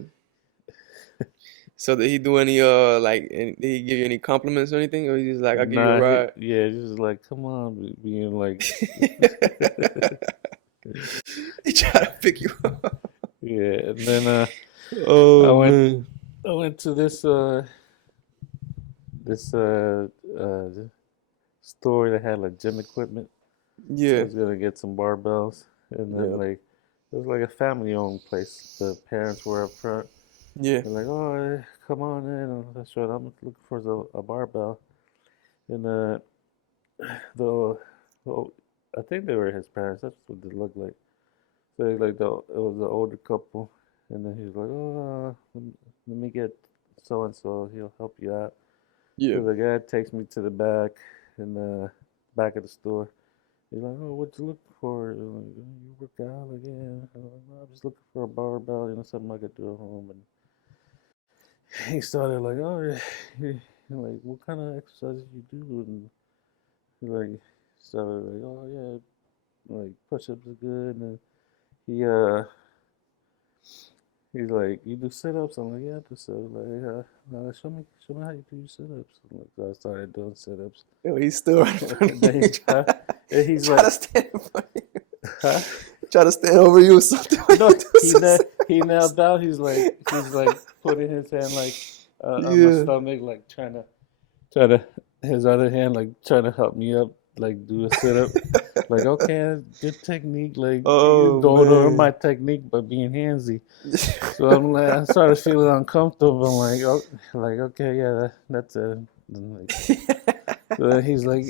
So did he do any did he give you any compliments or anything, or he just like I'll give you a Nah, ride? yeah, just like come on, being like, He tried to pick you up. yeah, and then I Oh went man. I went to this store that had like gym equipment. I Yeah. was gonna get some barbells, and then Yeah. like it was like a family-owned place. The parents were up front. Yeah. They're like, "Oh, come on in." That's right. I'm looking for a barbell, and the oh, I think they were his parents. That's what they looked like. So it was an older couple, and then he was like, "Oh, let me get so and so. He'll help you out." Yeah. So the guy takes me to the back, in the back of the store. He's like, "Oh, what you looking for?" I'm like, "Oh, you work out again?" I'm like, "No, I'm just looking for a barbell, something I could do at home." And he started like, "Oh, yeah." Like, "What kind of exercises you do?" And he like started like, "Oh yeah, like push-ups are good." And he he's like, "You do sit-ups?" I'm like, "Yeah, I do sit-ups." Like, show me how you do your sit-ups. I'm like, so I started doing sit-ups. Yo, he's still right in front And of then you. he tried, and He he's tried like, to stand in front of you. "Huh?" He tried to stand over you or something when you No, do some he knelt down. He's like putting his hand like on my Yeah. stomach, like try to his other hand like trying to help me up, like do a sit up. Like, okay, good technique. Like, you Oh going over my man. technique, but being handsy. So I'm like, I started feeling uncomfortable. I'm like, oh, like, okay, yeah, that's it. And like, so then he's like,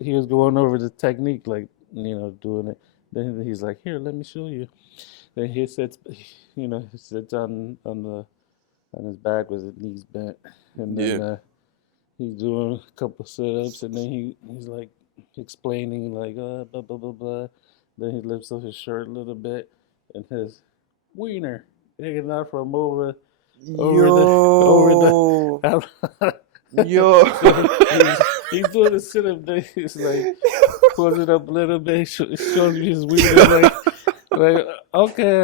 he was going over the technique, like, doing it. Then he's like, here, let me show you. Then he sits, he sits on his back with his knees bent, and then Yeah. he's doing a couple sit-ups, and then he's like explaining like blah blah blah blah. Then he lifts up his shirt a little bit, and his wiener hanging out from over the over the. Yo. Yo. So he's doing a sit-up. Then he's like pulls it up a little bit, shows me his wiener like okay,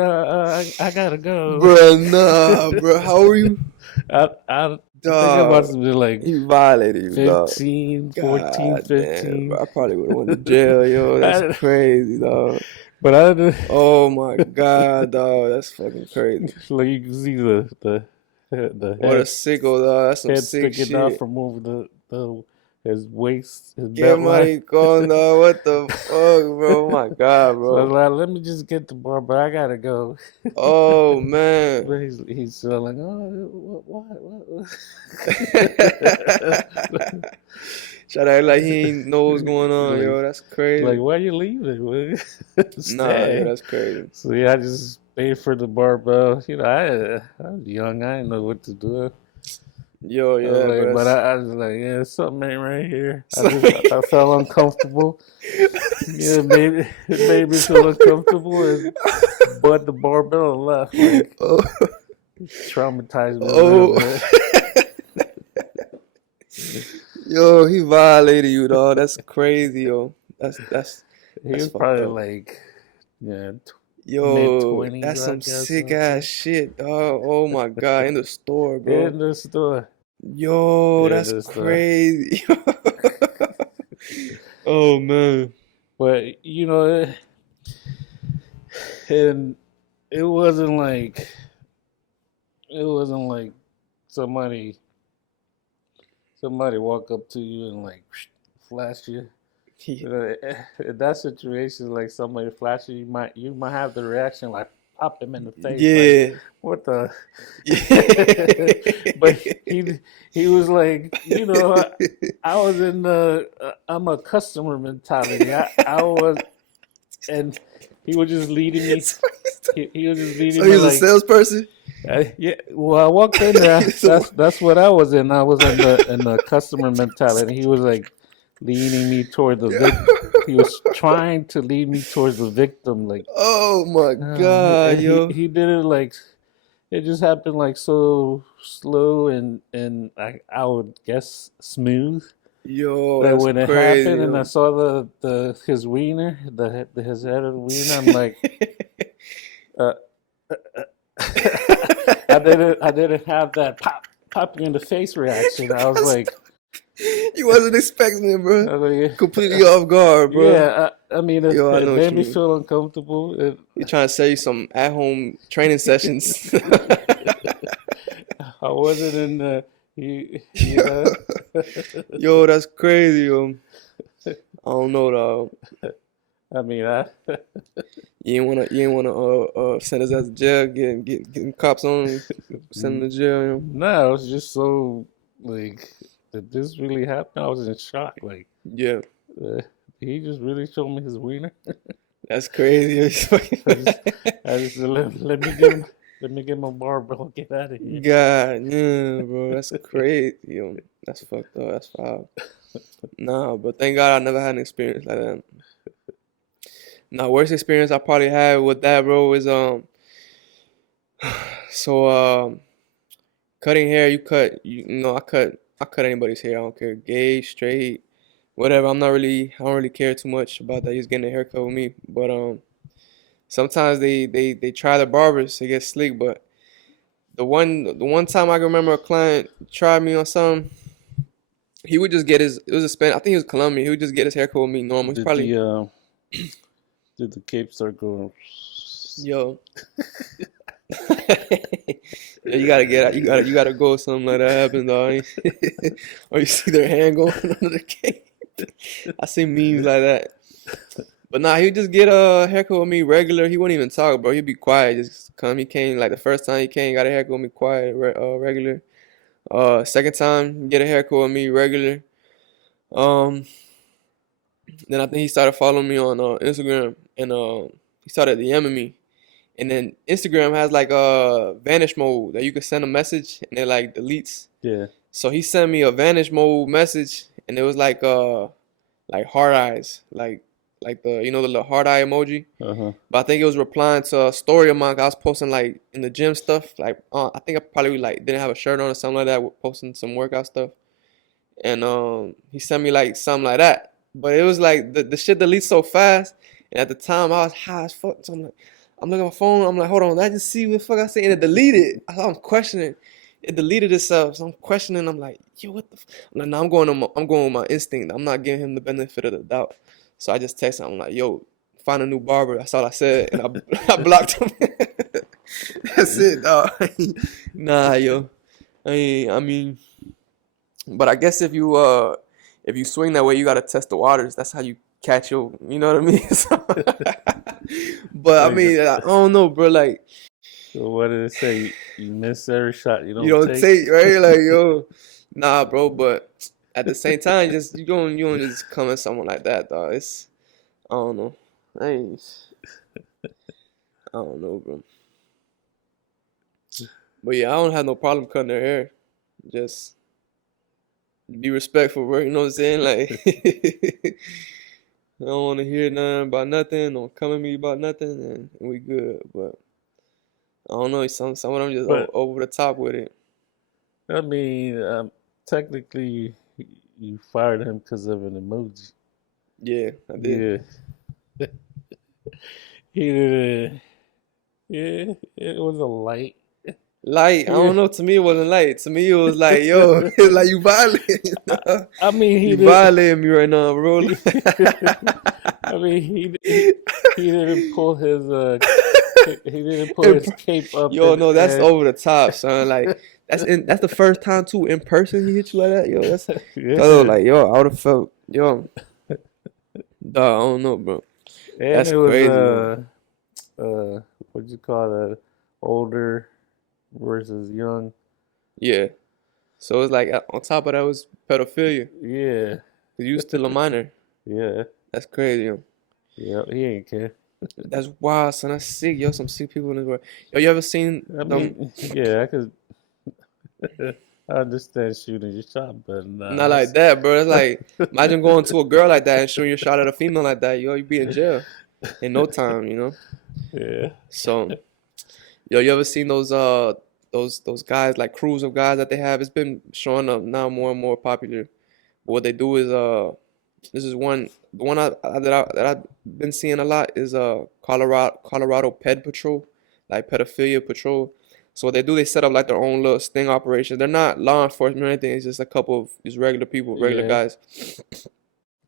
I gotta go. Bruh, nah, bro. How are you? I think I Dog. must have been like He violated you, dog. 15, 14, God damn, bro. 15. I probably would have went to jail, yo. That's I, crazy, dog. but I did, Oh my God, dog. That's fucking crazy. like you can see the What a sicko, dog. That's some head sick sticking out shit. from over the his waist, his Get belt line. money going, dog. What the fuck, bro? Oh my God, So I was bro. like, let me just get the bar, but I gotta go. Oh man. But he's still like, oh, what? Shout out like he ain't know what's going on, like, yo. That's like, crazy. why you leaving? Nah, yo, Stay. that's crazy. So yeah, I just paid for the barbell. I was young. I didn't know what to do. Yo, I was yeah, like, bro. but That's I was like, yeah, something ain't right here. so, I felt uncomfortable. Yeah, it made me feel uncomfortable, and but the barbell and left. Like, oh, traumatized me a little oh. bit. Yo, he violated you, dog. That's crazy, yo. He That's was fucked probably up. like, yeah, mid Yo, twenties, that's I some guess. sick ass shit, dog. Oh my God, in the store, bro. In the store. Yo, In that's the store. crazy. Oh man. But and it wasn't like it wasn't like somebody walk up to you and like flash you. In that situation, like somebody flash you, you might have the reaction like pop him in the face, like Yeah. what the. But Yeah. he was like, I was in the I'm a customer mentality. I was, and he was just leading me. He was just So leading he me was a like, salesperson? yeah. Well, I walked in there. So, That's what I was in. I was in the customer mentality. He was like leading me toward the victim. He was trying to lead me towards the victim. Like, oh my God, yo. he did it like it just happened like so slow and I would guess smooth. Yo, That that's when it crazy, happened and I yo. saw the his wiener, his head of the wiener, I'm like, uh, I didn't have that pop you in the face reaction. I was like, You wasn't expecting it, bro. I was like, Completely off guard, bro. yeah. I mean, Yo, I it know what made you me mean. feel uncomfortable. He trying to sell you some at-home training sessions. I wasn't in the you know. Yo, that's crazy, yo. I don't know, dog. I mean, You ain't wanna send us out to jail, getting cops on, send them to jail, yo. no, I was just so like, did this really happen? I was in shock. Like, Yeah, uh, he just really showed me his wiener. that's crazy. I just, I just said, let me get my barbell, get out of here. God, yeah, bro, that's crazy, yo. That's fucked up. That's foul. Nah, but thank God I never had an experience like that. Now, worst experience I probably had with that, bro, is so cutting hair. I cut anybody's hair. I don't care, gay, straight, whatever. I don't really care too much about that. He's getting a haircut with me, but sometimes they try the barbers to get slick, but the one time I can remember a client tried me on something. He would just get his. It was a Spanish. I think he was Colombian. He would just get his haircut with me normal. He's Did probably did the cape start going? yo. Yeah, you gotta get out. You gotta go. Something like that happens, dog. Or you see their hand going under the cape. I see memes like that. But nah, he would just get a haircut with me regular. He wouldn't even talk, bro. He'd be quiet. Just come. He came like the first time he came, got a haircut with me quiet, regular. Second time, get a haircut with me regular. Um, then I think he started following me on Instagram, and he started DMing me. And then Instagram has like a vanish mode that you can send a message and it like deletes. Yeah. So he sent me a vanish mode message, and it was like heart eyes, like the the little heart eye emoji. Uh huh. But I think it was replying to a story of mine. I was posting like in the gym stuff. Like I think I probably like didn't have a shirt on or something like that. Posting some workout stuff, and he sent me like something like that. But it was like the shit deletes so fast, and at the time I was high as fuck. So I'm looking at my phone. I'm like, hold on, did I just see what the fuck I said? And it deleted. I'm questioning. It deleted itself. So I'm questioning. I'm like, yo, what the? I'm like, nah, I'm going with my instinct. I'm not giving him the benefit of the doubt. So I just texted him. I'm like, yo, find a new barber. That's all I said, and I blocked him. That's it, dog. Nah, yo. I mean, but I guess if you swing that way, you gotta test the waters. That's how you catch your, you know what I mean? But I There you mean, go. I don't know, bro. Like So what did it say? You miss every shot you you don't don't take. take right, like yo, nah, bro. But at the same time, just you don't just come at someone like that, dog. It's I don't know. I ain't, I don't know, bro. But yeah, I don't have no problem cutting their hair. Just be respectful, bro. You know what I'm saying? Like I don't want to hear nothing about nothing. Don't come at me about nothing, and we good. But I don't know. Some of them just But over the top with it. I mean, technically, you fired him because of an emoji. Yeah, I did. Yeah, he did. Yeah, it was a light. Light. I Yeah. don't know. To me, it wasn't light. To me, it was like, yo, it's like you violating. I mean, he You did. violating me right now, bro. He, I mean, he didn't pull his he didn't pull his cape up Yo, no, that's and over the top, son. Like that's the first time too in person he hit you like that. Yo, that's cause I was yeah, like, yo, I would have felt, yo, dog, I don't know, bro. and That's it was crazy, yo. what you call it, older versus young. Yeah. So it's like on top of that was pedophilia. Yeah, 'Cause you still a minor. yeah, That's crazy, yo. yeah. He ain't care. That's wild, son. That's sick, yo. Some sick people in this world. Yo, you ever seen I them? mean, yeah, I could. I understand shooting your shot, but Not nah. like that, bro. It's like imagine going to a girl like that and shooting your shot at a female like that. Yo, you be in jail in no time, you know. Yeah, So, yo, you ever seen those guys like crews of guys that they have? It's been showing up now more and more popular. But what they do is this is one the one that I've been seeing a lot is Colorado Ped Patrol, like pedophilia patrol. So what they do, they set up like their own little sting operation. They're not law enforcement or anything. It's just a couple of just regular people, regular yeah. guys.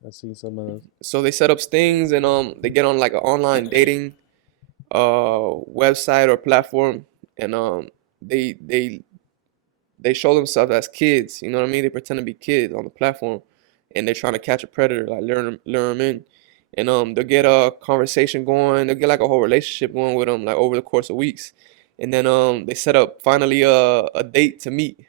I seen some of those. So they set up stings and they get on like an online dating website or platform, and they show themselves as kids. You know what I mean? They pretend to be kids on the platform, and they're trying to catch a predator, like lure them in, and they'll get a conversation going. They'll get like a whole relationship going with them, like over the course of weeks, and then they set up finally a date to meet.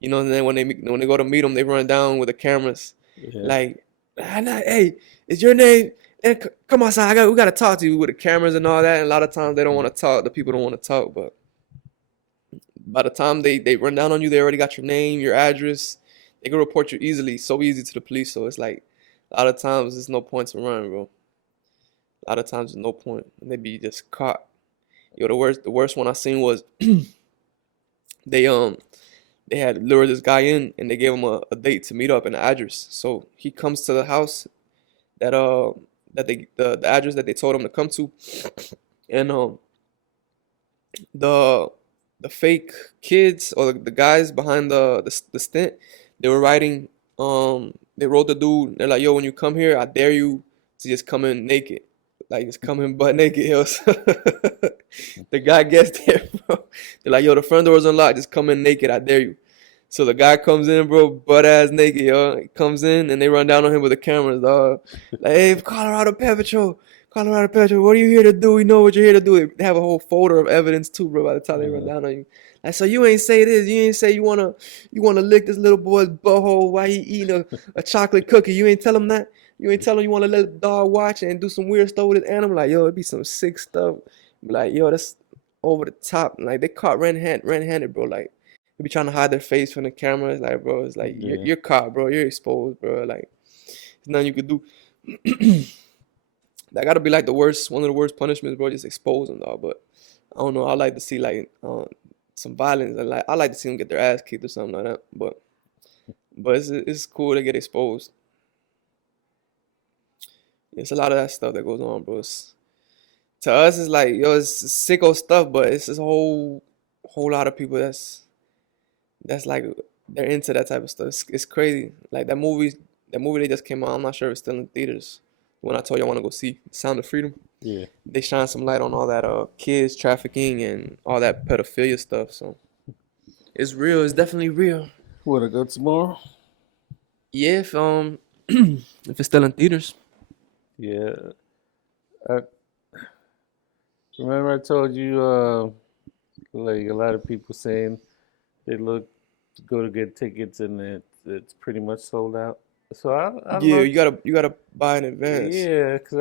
You know, and then when they go to meet them, they run down with the cameras, Yeah, like, hey, is your name? And come outside, we gotta talk to you with the cameras and all that. And a lot of times they don't want to talk. The people don't want to talk, but by the time they run down on you, they already got your name, your address. They can report you easily, so easy to the police. So it's like a lot of times there's no point to run, bro. A lot of times there's no point, and they be just caught. Yo, the worst one I seen was they they had lured this guy in and they gave him a date to meet up and an address. So he comes to the house that the address that they told him to come to, and the the fake kids or the guys behind the stint, they were writing they wrote the dude, they're like, yo, when you come here, I dare you to just come in naked. like just coming butt naked, yo. So the guy gets there, bro. They're like, yo, the front door is unlocked. Just come in naked. I dare you. So the guy comes in, bro, butt ass naked, yo. He comes in and they run down on him with the cameras, dog. Like, hey, Colorado Pet Patrol, Colorado Pet Patrol, what are you here to do? We know what you're here to do. They have a whole folder of evidence too, bro. By the time they run Uh, down on you, like, so you ain't say this. You ain't say you wanna lick this little boy's butthole while he eating a chocolate cookie. You ain't tell him that. You ain't tell him you wanna let the dog watch it and do some weird stuff with his animal. Like, yo, it be some sick stuff. Like, yo, that's over the top. Like, they caught red-handed, bro. Like, they be trying to hide their face from the camera. It's like, bro, it's like you're, yeah. you're caught, bro. You're exposed, bro. Like, there's nothing you could do. That gotta be like one of the worst punishments, bro. Just expose them, dog. But I don't know. I like to see like some violence, and like I like to see them get their ass kicked or something like that. But it's cool to get exposed. It's a lot of that stuff that goes on, bro. To us, it's like, yo, it's sicko stuff, but it's this whole lot of people that's like they're into that type of stuff. It's crazy. Like that movie they just came out. I'm not sure if it's still in theaters. When I told you I want to go see Sound of Freedom, Yeah. they shine some light on all that kids trafficking and all that pedophilia stuff. So it's real. It's definitely real. Wanna go tomorrow? Yeah, if if it's still in theaters. Yeah. I remember I told you like a lot of people saying they look to go to get tickets and it's pretty much sold out. So I Yeah, you looked, gotta buy in advance. yeah, because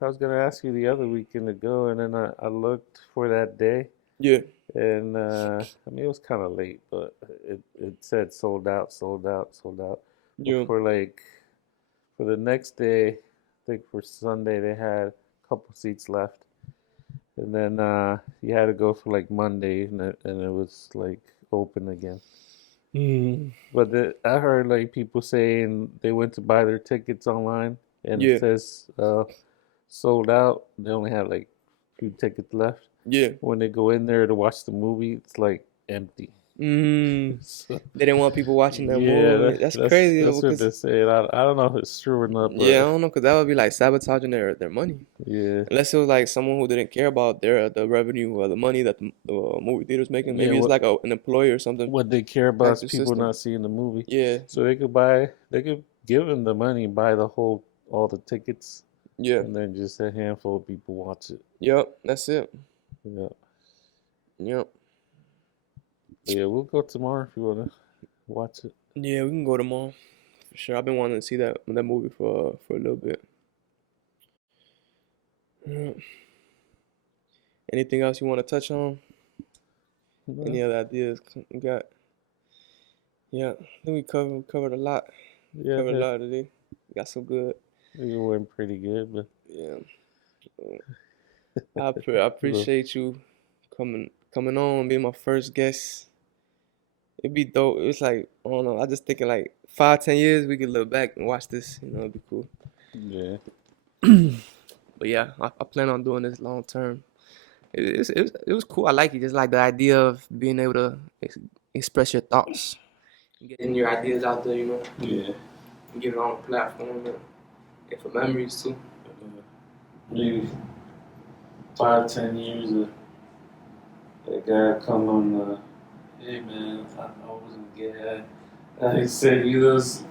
I was gonna ask you the other weekend to go, and then I looked for that day, Yeah, and I mean it was kind of late, but it said sold out, sold out, sold out. But yeah. for the next day, I think for Sunday they had a couple seats left, and then you had to go for like Monday, and it was like open again. Mm, But I heard like people saying they went to buy their tickets online and it yeah, says sold out. They only had like a few tickets left. yeah. When they go in there to watch the movie, it's like empty. Mm. So, They didn't want people watching that yeah, movie. That's crazy though, that's what because they're saying. I don't know if it's true or not, yeah, I but don't know, because that would be like sabotaging their money. yeah, Unless it was like someone who didn't care about the revenue or the money that the movie theater's making. yeah. Maybe it's like an employee or something. What they care about Hacked is the people system. not seeing the movie, Yeah, so they could give them the money, buy all the tickets, yeah, and then just a handful of people watch it. yep. That's it. Yeah. Yep. But yeah, we'll go tomorrow if you wanna watch it. Yeah, we can go tomorrow for sure. I've been wanting to see that movie for a little bit. Yeah. Anything else you want to touch on? No, Any other ideas you got? Yeah, I think we covered a lot. yeah, Covered a yeah, lot today. Got some good. it went pretty good, but Yeah. I look, appreciate you coming on, being my first guest. It'd be dope. It's like, I don't know. I just thinking like 5, 10 years we could look back and watch this. It'd be cool. yeah, But yeah, I plan on doing this long term. It was cool. I like it. Just like the idea of being able to express your thoughts, getting your ideas out there. yeah. And get it on a platform and for memories too. Maybe 5, 10 years, that guy come on the. Hey man, I wasn't gay. I said you those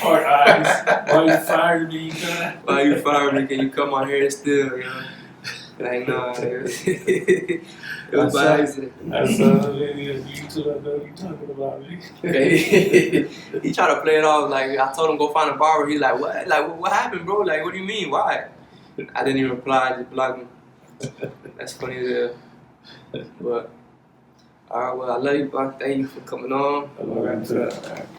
hard eyes. Why you fired me? Why you fired me? Can you come on here still? Like, no, it was by accident. I saw a video on YouTube. I know you talking about me. He tried to play it off like I told him go find a barber. He's like, what? Like, what happened, bro? Like, what do you mean? Why? I didn't even reply. I just blocked him. That's funny as hell. But all right, well, I love you, bro. Thank you for coming on. I love you too.